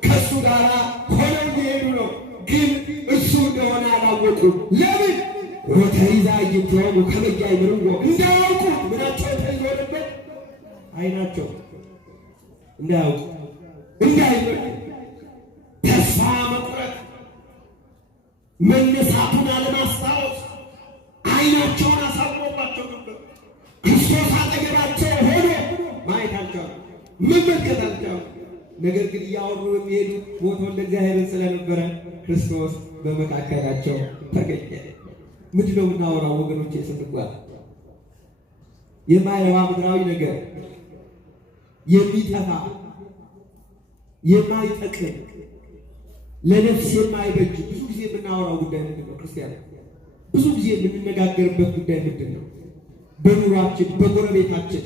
ከእሱ ጋር ሆነው እየሄዱ ነው። ግን እሱ እንደሆነ አላወቁም። ለምን? ወተይዛ ይትሆኑ ከመያይ ምርዎ እንዳያውቁ ምናቸው ተይዞ ነበር? አይናቸው እንዳያውቁ እንዳይበሉ ተስፋ መቁረጥ መነሳቱን አለማስታወስ አይናቸውን አሳውቆባቸው ነበር። ክርስቶስ አጠገባቸው ሆኖ ማየት አልቻሉም፣ መመልከት አልቻሉም። ነገር ግን እያወሩ የሚሄዱ ሞቶን ለእግዚአብሔርን ስለነበረ ክርስቶስ በመካከላቸው ተገኘ። ምንድን ነው የምናወራው ወገኖቼ? ስንጓዝ የማይረባ ምድራዊ ነገር የሚጠፋ የማይጠቅም ለነፍስ የማይበጅ ብዙ ጊዜ የምናወራው ጉዳይ ምንድን ነው? ክርስቲያን ብዙ ጊዜ የምንነጋገርበት ጉዳይ ምንድን ነው? በኑሯችን በጎረቤታችን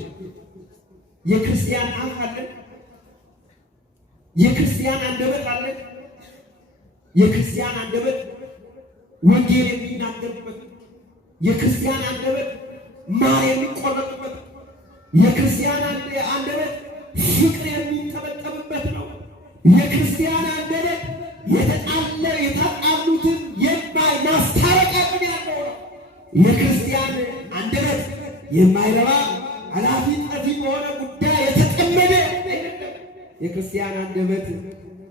የክርስቲያን አፍ አለን፣ የክርስቲያን አንደበት አለን። የክርስቲያን አንደበት ወንጌል የሚናገርበት፣ የክርስቲያን አንደበት ማር የሚቆረጥበት፣ የክርስቲያን አንደበት ፍቅር የሚንጠበጠብበት ነው። የክርስቲያን አንደበት የተጣሉትን ማስታረቅ አቅም ያለው ነው። የክርስቲያን አንደበት የማይረባ ኃላፊ ጠፊ በሆነ ጉዳይ የተጠመደ አይደለም። የክርስቲያን አንደበት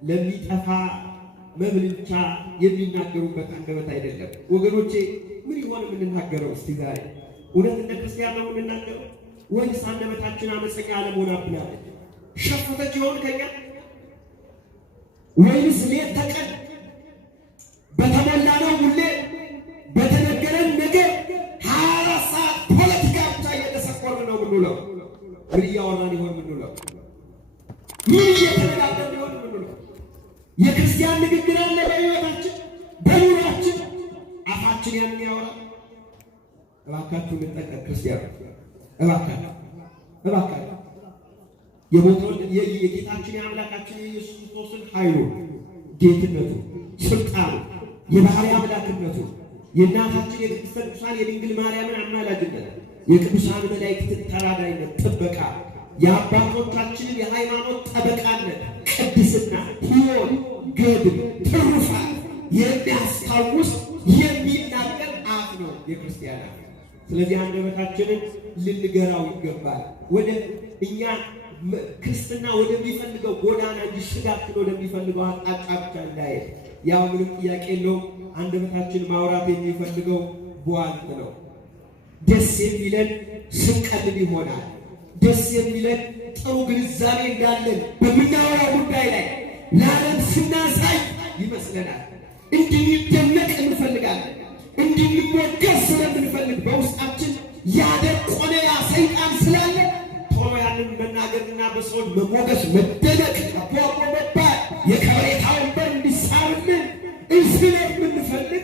ለሚጠፋ መብል ብቻ የሚናገሩበት አንደበት አይደለም። ወገኖቼ ምን ይሆን የምንናገረው? እስቲ ዛሬ እውነት እንደ ክርስቲያን ነው የምንናገረው ወይስ አንደበታችን አመፀኛ አለመሆን አብላለች? ሸፈተች ይሆን ከኛ? ወይስ ሌት ተቀን በተሞላ ነው ሁሌ በተነገረን ነገር 24 ሰዓት ፖለቲካ ብቻ እየተሰቆርን ነው የምንውለው? ምን እያወራን ይሆን የምንውለው? ምን እየተነጋገርን ይሆን የምንውለው? የክርስቲያን ንግግር አለ በሕይወታችን በኑሯችን፣ አፋችን ያን ያወራል። እባካችሁ እንጠንቀቅ ክርስቲያን፣ እባካችሁ የሞተውን የጌታችን የአምላካችን የኢየሱስ ክርስቶስን ኃይሉ፣ ጌትነቱ፣ ስልጣኑ፣ የባህሪ አምላክነቱ፣ የእናታችን የቅድስተ ቅዱሳን የድንግል ማርያምን አማላጅነት የቅዱሳን መላእክትን ተራዳይነት፣ ጥበቃ፣ የአባቶቻችንን የሃይማኖት ጠበቃነት፣ ቅድስና፣ ሕይወት፣ ገድል፣ ትሩፋት የሚያስታውስ የሚናገር አፍ ነው የክርስቲያን አፍ። ስለዚህ አንደበታችንን ልንገራው ይገባል። ወደ እኛ ክርስትና ወደሚፈልገው ጎዳና እንጂ ስጋችን ወደሚፈልገው አቅጣጫ ብቻ እንዳይሄድ። ያው ምንም ጥያቄ የለውም አንደበታችን ማውራት የሚፈልገው ቧልት ነው። ደስ የሚለን ስንቀልድ ይሆናል። ደስ የሚለን ጥሩ ግንዛቤ እንዳለን በምናወራው ጉዳይ ላይ ለዓለም ስናሳይ ይመስለናል። እንድንደነቅ እንፈልጋለን። እንድንሞገስ ስለምንፈልግ በውስጣችን ያደቆነ ያ ሰይጣን ስላለ ቶሎ ያንን መናገርና በሰዎች መሞገስ፣ መደነቅ፣ አቧቦ መባል፣ የከበሬታ ወንበር እንዲሳብልን ስለምንፈልግ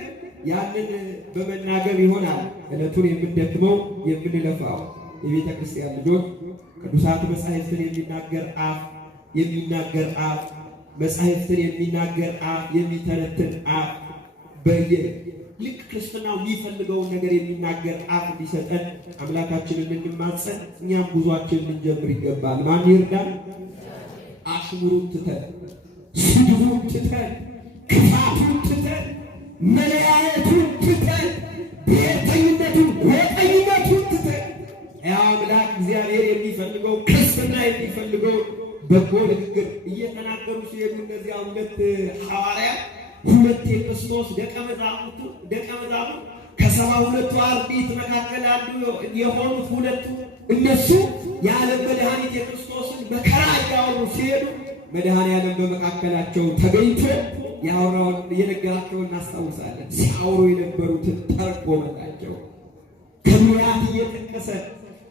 ያንን በመናገር ይሆናል ዕለቱን የምንደክመው የምንለፋው። የቤተ ክርስቲያን ልጆች ቅዱሳት መጻሕፍትን የሚናገር አፍ መጻሕፍትን የሚናገር አፍ የሚተነትን አፍ ልክ ክርስትናው የሚፈልገውን ነገር የሚናገር አፍ እንዲሰጠን አምላካችንን እንማጸን። እኛም ጉዟችንን ልንጀምር ይገባል። ማን ይርዳን? አሽሙሩን ትተን፣ ስድቡን ትተን፣ ክፋቱን ትተን፣ መለያየቱን ትተን፣ ብሔርተኝነቱን፣ ጎጠኝነቱን ትተን ያው አምላክ እግዚአብሔር የሚፈልገው ክርስትና የሚፈልገው በጎ ንግግር እየተናገሩ ሲሄዱ እነዚያ ሁለት ሐዋርያት ሁለት የክርስቶስ ደቀ መዛሙርት ከ72 አርድእት መካከል አንዱ የሆኑት ሁለቱ እነሱ የዓለም መድኃኒት የክርስቶስን መከራ እያወሩ ሲሄዱ መድኃኔዓለም በመካከላቸው ተገኝቶ ያወራውን የነገራቸውን እናስታውሳለን። ሲያወሩ የነበሩትን ተረጎመላቸው።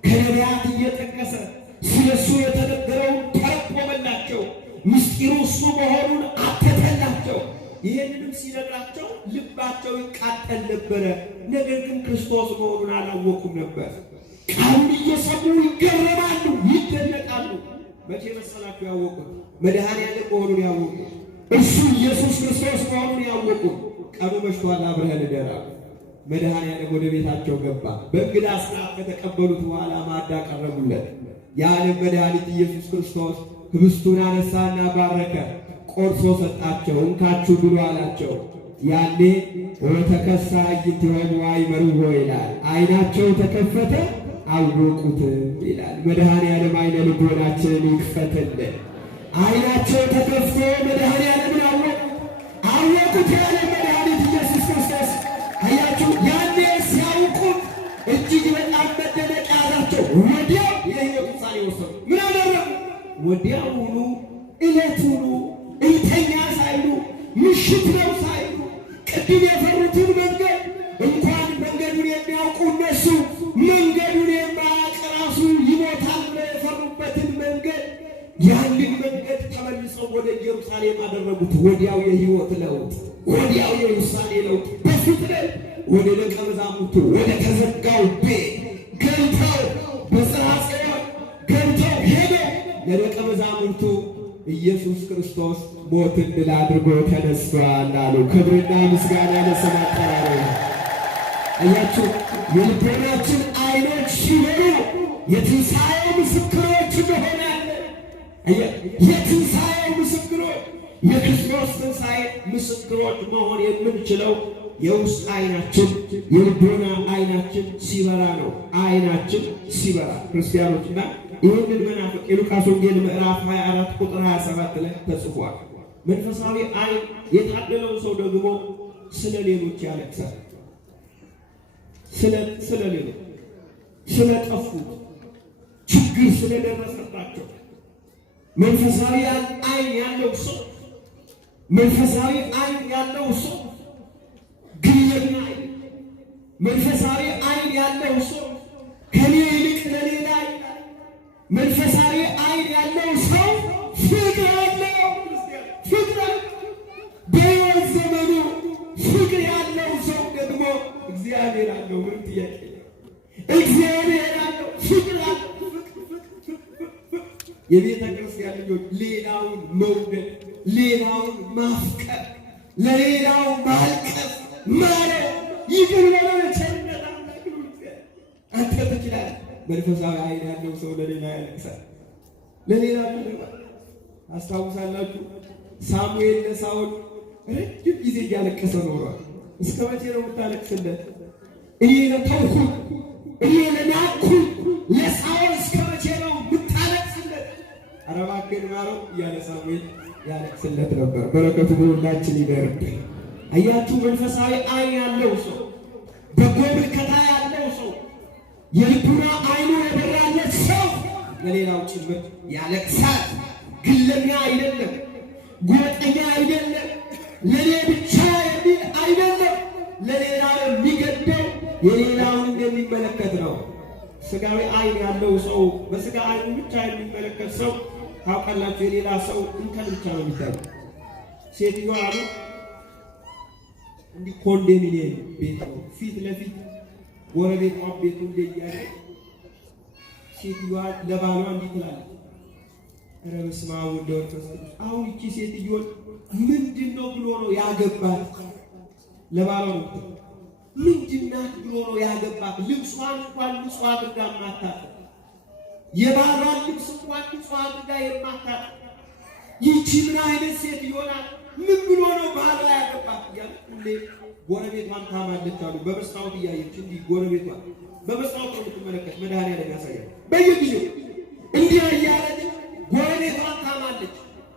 ከነቢያት እየጠቀሰ ስለሱ የተነገረውን ተረጎመላቸው። ምስጢሩ እሱ መሆኑን አተተላቸው። ይህንንም ሲነግራቸው ልባቸው ይቃጠል ነበረ። ነገር ግን ክርስቶስ መሆኑን አላወቁም ነበር። ቃሉን እየሰሙ ይገረማሉ፣ ይደነቃሉ። መቼ መሰላችሁ ያወቁት? መድኃኔዓለም መሆኑን ያወቁት፣ እሱ ኢየሱስ ክርስቶስ መሆኑን ያወቁት ቀኑ መሽቷል፣ አብረን እደር አሉ። መድኃኔዓለም ወደ ቤታቸው ገባ። በእንግዳ ሥርዓት ከተቀበሉት በኋላ ማዕድ አቀረቡለት። የዓለም መድኃኒት ኢየሱስ ክርስቶስ ኅብስቱን አነሳና ባረከ፣ ቆርሶ ሰጣቸው። እንካችሁ ብሉ አላቸው። ያኔ ወተከሳ ኢይንቲሆሙ አእመርዎ ይላል። ዓይናቸው ተከፈተ አወቁት ይላል። መድኃኔዓለም ዓይነ ልቦናችንን ይክፈትልን። ዓይናቸው ተከፍቶ መድኃኔዓለምን አወቁት ያለ መድኃኒት ኢየሱስ ክርስቶስ። አያችሁ፣ ያኔ ሲያውቁት እጅግ በጣም መደነቅ ያዛቸው። ወዲያው የሕይወት ውሳኔ ወሰኑ። ምን አደረጉ? ወዲያውኑ ዕለቱኑ እንተኛ ሳይሉ ምሽት ነው ሳይሉ ቅድም የፈሩትን መንገድ እንኳን መንገዱን የሚያውቁ እነሱ መንገዱን የማያውቅ ራሱ ይሞታል ብለው የፈሩበትን መንገድ ያንን መንገድ ተመልሰው ወደ ኢየሩሳሌም አደረጉት። ወዲያው የሕይወት ለውጥ፣ ወዲያው የውሳኔ ለውጥ በፍጥነት ወደ ደቀ መዛሙርቱ ወደ ተዘጋው ቤት ገብተው በጽርሐ ጽዮን ገብተው ሄደው ለደቀ መዛሙርቱ ኢየሱስ ክርስቶስ ሞትን ድል አድርጎ ተነስቷል አሉ። ክብርና ምስጋና ለስሙ አጠራሩ። አያችሁ፣ የልቦናችን ዓይኖች ሲበሩ የትንሣኤው ምስክሮች እንሆናለን። የትንሣኤው ምስክሮች፣ የክርስቶስ ትንሣኤ ምስክሮች መሆን የምንችለው የውስጥ ዓይናችን የልቦና ዓይናችን ሲበራ ነው። ዓይናችን ሲበራ ክርስቲያኖችና ይህንን መናፍቅ የሉቃስ ወንጌል ምዕራፍ 24 ቁጥር 27 ላይ ተጽፏል። መንፈሳዊ ዓይን የታደለው ሰው ደግሞ ስለ ሌሎች ያለቅሳል። ስለ ሌሎች ስለጠፉ፣ ችግር ስለደረሰባቸው መንፈሳዊ ዓይን ያለው ሰው ግለኛ መንፈሳዊ ዓይን ያለው ሰው ከኔ ይልቅ ለሌላ መንፈሳዊ ዓይን ያለው ሰው ፍቅር ያለው ፍቅር በሕይወት ዘመኑ ፍቅር ያለው ሰው ደግሞ እግዚአብሔር አለው። ምን ጥያቄ? እግዚአብሔር አለው፣ ፍቅር አለው። የቤተ ክርስቲያን ልጆች ሌላውን መውደድ፣ ሌላውን ማፍቀር፣ ለሌላው ማልቀስ ማለት ይቅር በለው ቸርነት አምላክ ነው። አንተ ትችላለህ። መንፈሳዊ ዓይን ያለው ሰው ለሌላ ያለቅሳል። ለሌላ አስታውሳላችሁ፣ ሳሙኤል ለሳኦል ረጅም ጊዜ እያለቀሰ ኖሯል። እስከ መቼ ነው የምታለቅስለት? እኔ ለተውኩ እኔ ለናኩ ለሳኦል እስከ መቼ ነው የምታለቅስለት? ኧረ እባክህን ማረው እያለ ሳሙኤል ያለቅስለት ነበር። በረከቱ በሁላችን ይደርብን። አያችሁ፣ መንፈሳዊ ዓይን ያለው ሰው፣ በጎ ምልከታ ያለው ሰው፣ የልቡና ዓይኑ የበራለት ሰው ለሌላው ጭምር ያለቅሳል። ግለኛ አይደለም፣ ጎጠኛ አይደለም፣ ለኔ ብቻ የሚል አይደለም። ለሌላው የሚገደው የሌላውን የሚመለከት ነው። ስጋዊ ዓይን ያለው ሰው፣ በስጋ ዓይኑ ብቻ የሚመለከት ሰው ታውቃላችሁ፣ የሌላ ሰው እንከን ብቻ ነው የሚታየው። ሴትዮዋ አሉ እንዲህ ኮንዶሚኒየም ቤት ነው ፊት ለፊት ጎረቤቷ ቤቱ እንደያለ ሴትዮዋ ለባሏ እንዲህ ትላለች፣ ኧረ በስመ አብ ወወልድ ወመንፈስ ቅዱስ። አሁን ይቺ ሴትዮ ምንድን ነው ብሎ ነው ያገባት? ለባሏ ነው ምንድን ናት ብሎ ነው ያገባት? ልብሷን እንኳን ንጹሕ አድርጋ የማታጥብ፣ የባሏን ልብስ እንኳን ንጹሕ አድርጋ የማታጥብ ይቺ ምን አይነት ሴትዮ ናት? ምን ብሎ ነው ባሏ ያገባት? እያለ ሁሌ ጎረቤቷን ታማለች አሉ። በመስታወት እያየች እንዲህ ጎረቤቷን በመስታወት ነው የምትመለከት። መድኃኒዓለም ያሳያል። በየጊዜው እንዲህ እያለች ጎረቤቷን ታማለች።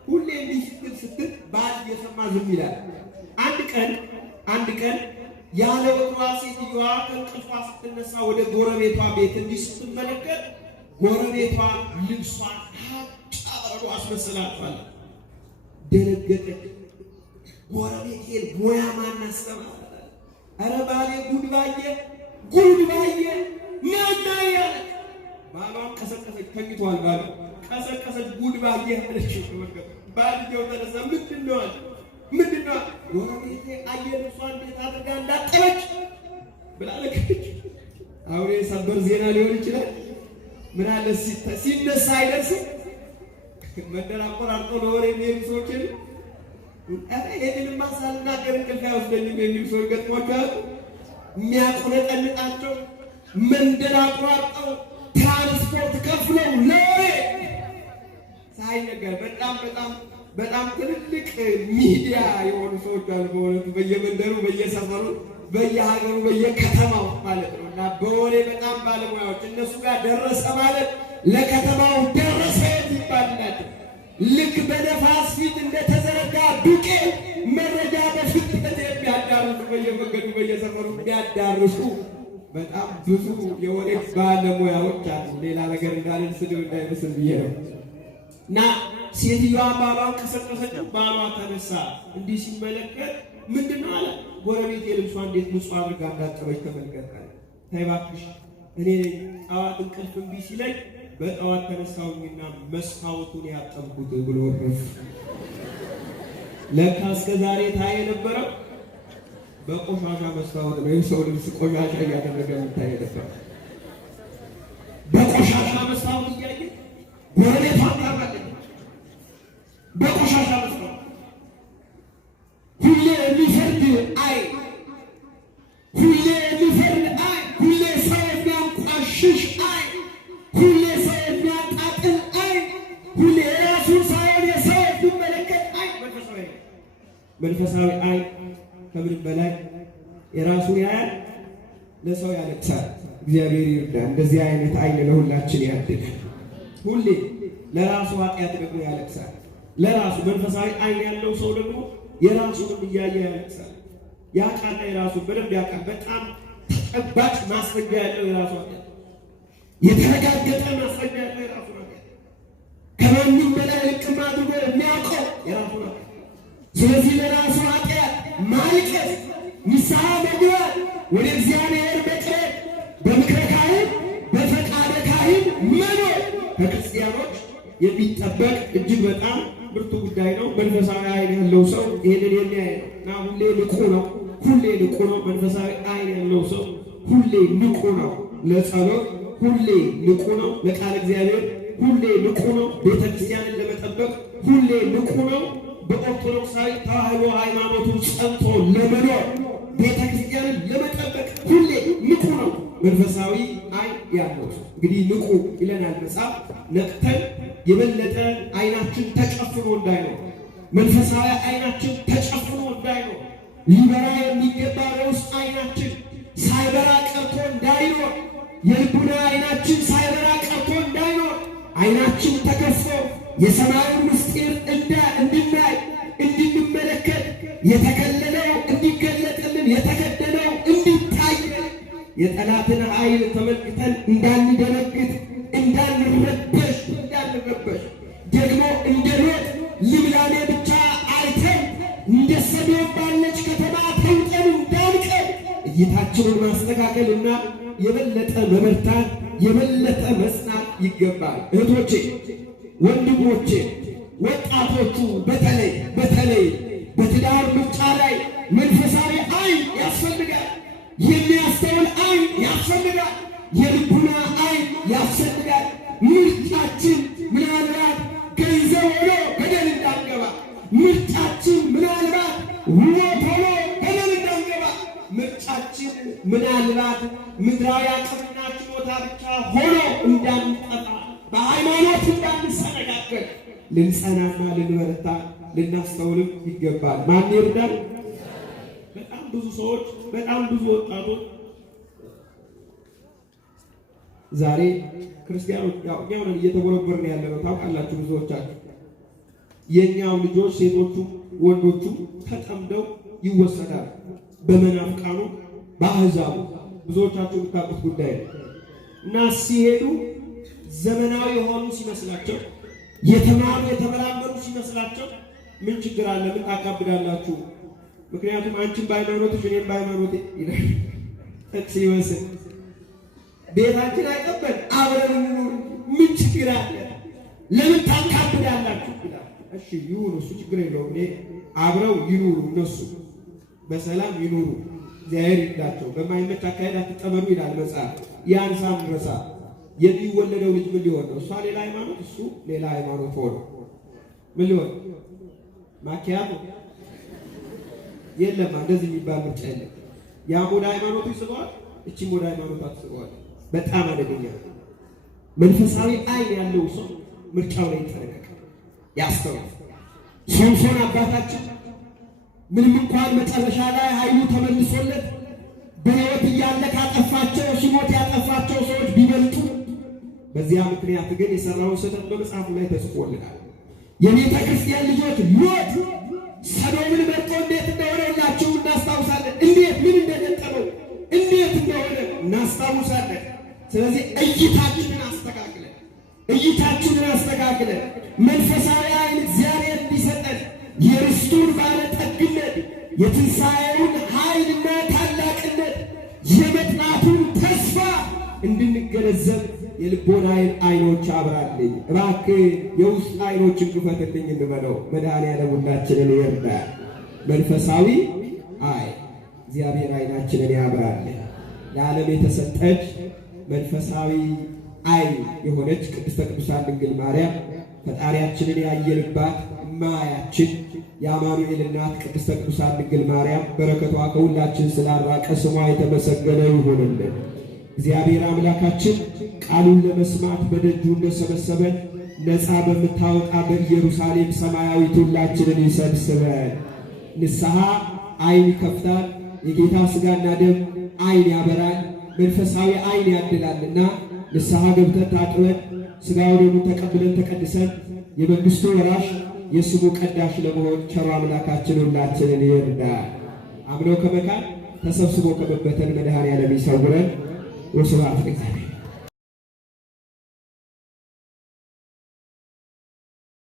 ሁሌ እንዲህ ስትል ባል እየሰማ ዝም ይላል። አንድ ቀን ያለ ወትሯ ሴትዮዋ ከእንቅልፏ ስትነሳ ወደ ጎረቤቷ ቤት እንዲህ ስትመለከት ጎረቤቷ ልብሷን ጫበረዶ አስመስላታል። ደነገጠች። ጎረቤቴን ሙያ ማን አስተማረ? ኧረ ባሌ ጉድ ባየ ናና ያለች ባሏን ቀሰቀሰች። ተኝቷል ባሏ። ቀሰቀሰች። ጉድ ባየ አለች። ባልየው ተነሳ። ምንድን ነው? ጎረቤቴ አየር ልብሷን እንዴት አድርጋ እንዳጠበች ብላ ለቀቀች። አሁን የሰበር ዜና ሊሆን ይችላል። ምን አለ ሲነሳ አይደርስም። መንደር አቆራርጦ ለወሬ የሚሄዱ ሰዎች ይህንንማ ሳልናገር እንቅልፍ አይወስደኝም የሚሉ ሰዎች ገጥሟቸዋል። የሚያቆነጠንጣቸው መንደር አቆራርጠው ትራንስፖርት ከፍለው ለወሬ ሳይነገር በጣም ትልልቅ ሚዲያ የሆኑ ሰዎች አሉ። በእውነቱ በየመንደሩ፣ በየሰፈሩ፣ በየሀገሩ፣ በየከተማው ማለት ነው። እና በወሬ በጣም ባለሙያዎች እነሱ ጋር ደረሰ ማለት ለከተማው ደረሰ ይባልላቸው። ልክ በነፋስ ፊት እንደተዘረጋ ዱቄት መረጃ በፍጥነት የሚያዳርሱ በየመንገዱ በየሰፈሩ የሚያዳርሱ በጣም ብዙ የወሬ ባለሙያዎች አሉ። ሌላ ነገር እንዳለን ስድብ እንዳይመስል ብዬ ነው። እና ሴትዮዋ ባሏን ቀሰቀሰችው። ባሏ ተነሳ። እንዲህ ሲመለከት ምንድን ነው አለ። ጎረቤት የልብሷ እንዴት ንጹሕ አድርጋ እንዳጠበች ተመልከት አለ። ተይ እባክሽ እኔ ጠዋት እንቅልፍ እምቢ ሲለኝ በጠዋት ተነሳሁኝና መስታወቱን ያጠብኩት ብሎ ወረፍ። ለካ እስከ ዛሬ ታይ የነበረው በቆሻሻ መስታወት ነው። የሰው ልብስ ቆሻሻ እያደረገ የምታይ ነበር። በቆሻሻ መስታወት እያየ ጎረቤቷን ታማለች። በቆሻሻ መስታወት ሁሌ የሚፈርድ አይ ሁሌ የሚፈርድ አይ ሁሌ ሰው የሚያንቋሽሽ አይ ሁሌ ሰው የሚያጣጥል አይ ሁሌ የራሱን ሳይሆን የሰው የሚመለከት አይ መንፈሳዊ አይ ከምንም በላይ የራሱን ያያል፣ ለሰው ያለቅሳል። እግዚአብሔር ይርዳ። እንደዚህ አይነት አይን ለሁላችን ያድል። ሁሌ ለራሱ ኃጢአት ደግሞ ያለቅሳል። ለራሱ መንፈሳዊ አይን ያለው ሰው ደግሞ የራሱንም እያየ ያለቅሳል። ያውቃል፣ የራሱን በደንብ ያውቃል። በጣም ተጨባጭ ማስረጃ ያለው የራሱ ኃጢአት፣ የተረጋገጠ ማስረጃ ያለው የራሱ ኃጢአት፣ ከማንም በላይ ልቅም አድርጎ የሚያውቀው የራሱ ኃጢአት። ስለዚህ ለራሱ ኃጢአት ማልቀስ፣ ንስሐ መግባት፣ ወደ እግዚአብሔር መቅረብ፣ በምክረ ካህን በፈቃደ ካህን መኖር ከክርስቲያኖች የሚጠበቅ እጅግ በጣም ብርቱ ጉዳይ ነው። መንፈሳዊ አይን ያለው ሰው ይሄንን የሚያይ ነው እና ሁሌ ንቁ ነው። መንፈሳዊ አይን ያለው ሰው ሁሌ ንቁ ነው። ለጸሎት ሁሌ ንቁ ነው። ለቃል እግዚአብሔር ሁሌ ንቁ ነው። ቤተክርስቲያንን ለመጠበቅ ሁሌ ንቁ ነው። በኦርቶዶክሳዊ ተዋሕዶ ሃይማኖቱን ጸንቶ ለመኖር ቤተክርስቲያንን ለመጠበቅ ሁሌ ንቁ ነው። መንፈሳዊ ዓይን ያለው ሰው እንግዲህ ንቁ ይለናል መጽሐፍ። ነቅተን የበለጠ ዓይናችን ተጨፍኖ እንዳይኖር፣ መንፈሳዊ ዓይናችን ተጨፍኖ እንዳይኖር፣ ሊበራ የሚገባ የውስጥ ዓይናችን ሳይበራ ቀርቶ እንዳይኖር፣ የልቡና ዓይናችን ሳይበራ ቀርቶ እንዳይኖር፣ ዓይናችን ተከፍቶ የሰማዩን ምስጢር እንድናይ እንድንመለከት፣ የተከለለው እንዲገለጥልን፣ የተከደነው እንዲታይ፣ የጠላትን ኃይል ተመልክተን እንዳንደነግጥ፣ እንዳንረበሽ ደግሞ እንደ ሎጥ ልምላሜ ብቻ አይተን እንደ ሰዶም ባለች ከተማ ተውጠን እንዳንቀር እይታችንን ማስተካከልና የበለጠ መበርታት፣ የበለጠ መጽናት ይገባል። እህቶቼ፣ ወንድሞቼ፣ ወጣቶቹ በተለይ በትዳር ምርጫ ላይ መንፈሳዊ ዓይን ያስፈልጋል። የሚያስተውል ዓይን ያስፈልጋል። የልቡና ዓይን ያስፈልጋል። ምርጫችን ምናልባት ገንዘብ ሆኖ በደል እንዳንገባ፣ ምርጫችን ምናልባት ውበት ሆኖ በደል እንዳንገባ፣ ምርጫችን ምናልባት ምድራዊ አቅምና ችሎታ ብቻ ሆኖ እንዳንጠፋ፣ በሃይማኖት እንዳንሰነጋገል ልንጸናና ልንበረታ ልናስተውልም ይገባል። ማን ይርዳል? በጣም ብዙ ሰዎች፣ በጣም ብዙ ወጣቶች ዛሬ ክርስቲያኖች እኛው ነን እየተቦረቦርን ያለ ነው። ታውቃላችሁ፣ ብዙዎቻችሁ የእኛው ልጆች ሴቶቹ ወንዶቹ ተጠምደው ይወሰዳሉ በመናፍቃኑ በአሕዛቡ። ብዙዎቻችሁ የምታውቁት ጉዳይ ነው። እና ሲሄዱ ዘመናዊ የሆኑ ሲመስላቸው፣ የተማሩ የተመራመሩ ሲመስላቸው ምን ችግር አለ? ምን ታካብዳላችሁ? ምክንያቱም አንቺም በሃይማኖትሽ እኔም በሃይማኖቴ ይላል ጥቅስ ይመስል ቤታችን አይጠበን አብረን እንኑር፣ ምን ችግር አለ? ለምን ታካብዳላችሁ ይላል። እሺ ይሁን፣ እሱ ችግር የለውም። እኔ አብረው ይኑሩ፣ እነሱ በሰላም ይኑሩ፣ እግዚአብሔር ይርዳቸው፣ በማይመች አካሄድ አትጠመዱ ይላል መጽሐፍ። ያን ሳንረሳ የሚወለደው ልጅ ምን ሊሆን ነው? እሷ ሌላ ሃይማኖት፣ እሱ ሌላ ሃይማኖት ሆነ ምን ሊሆን? ማኪያቶ የለም። እንደዚህ የሚባል ምርጫ የለም። ያም ወደ ሃይማኖቱ ይስበዋል፣ እቺም ወደ ሃይማኖቱ አትስበዋል። በጣም አደገኛ። መንፈሳዊ ዓይን ያለው ሰው ምርጫው ላይ ይጠነቀቃል፣ ያስተውላል። ሶምሶን አባታችን ምንም እንኳን መጨረሻ ላይ ኃይሉ ተመልሶለት በሕይወት እያለ ካጠፋቸው ሲሞት ያጠፋቸው ሰዎች ቢበልጡ፣ በዚያ ምክንያት ግን የሰራውን ስህተት በመጽሐፉ ላይ ተጽፎልናል። የቤተ ክርስቲያን ልጆች ሎጥ ሰዶምን መርጦ እንዴት እንደሆነ ሁላችሁ እናስታውሳለን። እንዴት ምን እንደገጠመው እንዴት እንደሆነ እናስታውሳለን። ስለዚህ እይታችንን አስተካክለን መንፈሳዊ ዓይን እግዚአብሔር እንዲሰጠን የርስቱን ባለጠግነት፣ የትንሣኤውን ኃይልና ታላቅነት፣ የመጥናቱን ተስፋ እንድንገነዘብ የልቦናዬን ዓይኖች አብራልኝ እባክህ፣ የውስጥ ዓይኖችን ክፈትልኝ እንበለው። መድኃኔዓለም ሁላችንን ይርዳል። መንፈሳዊ ዓይን እግዚአብሔር ዓይናችንን ያብራልን። ለዓለም የተሰጠች መንፈሳዊ ዓይን የሆነች ቅድስተ ቅዱሳን ድንግል ማርያም ፈጣሪያችንን ያየንባት እማያችን የአማኑኤል እናት ቅድስተ ቅዱሳን ድንግል ማርያም በረከቷ ከሁላችን ስላራቀ ስሟ የተመሰገነ ይሁንልን። እግዚአብሔር አምላካችን ቃሉን ለመስማት በደጁ እንደሰበሰበን ነፃ በምታወጣ በኢየሩሳሌም ሰማያዊት ሁላችንን ይሰብስበን። ንስሐ ዓይን ይከፍታል፣ የጌታ ሥጋና ደም ዓይን ያበራል፣ መንፈሳዊ ዓይን ያድላልና ንስሐ ገብተን ታጥበን ሥጋው ደሙን ተቀብለን ተቀድሰን የመንግሥቱ ወራሽ የስሙ ቀዳሽ ለመሆን ቸሩ አምላካችን ሁላችንን ይርዳል። አምነው ከመካን ተሰብስቦ ከመበተን መድኃኔዓለም ይሰውረን። ወስብሐት ለእግዚአብሔር።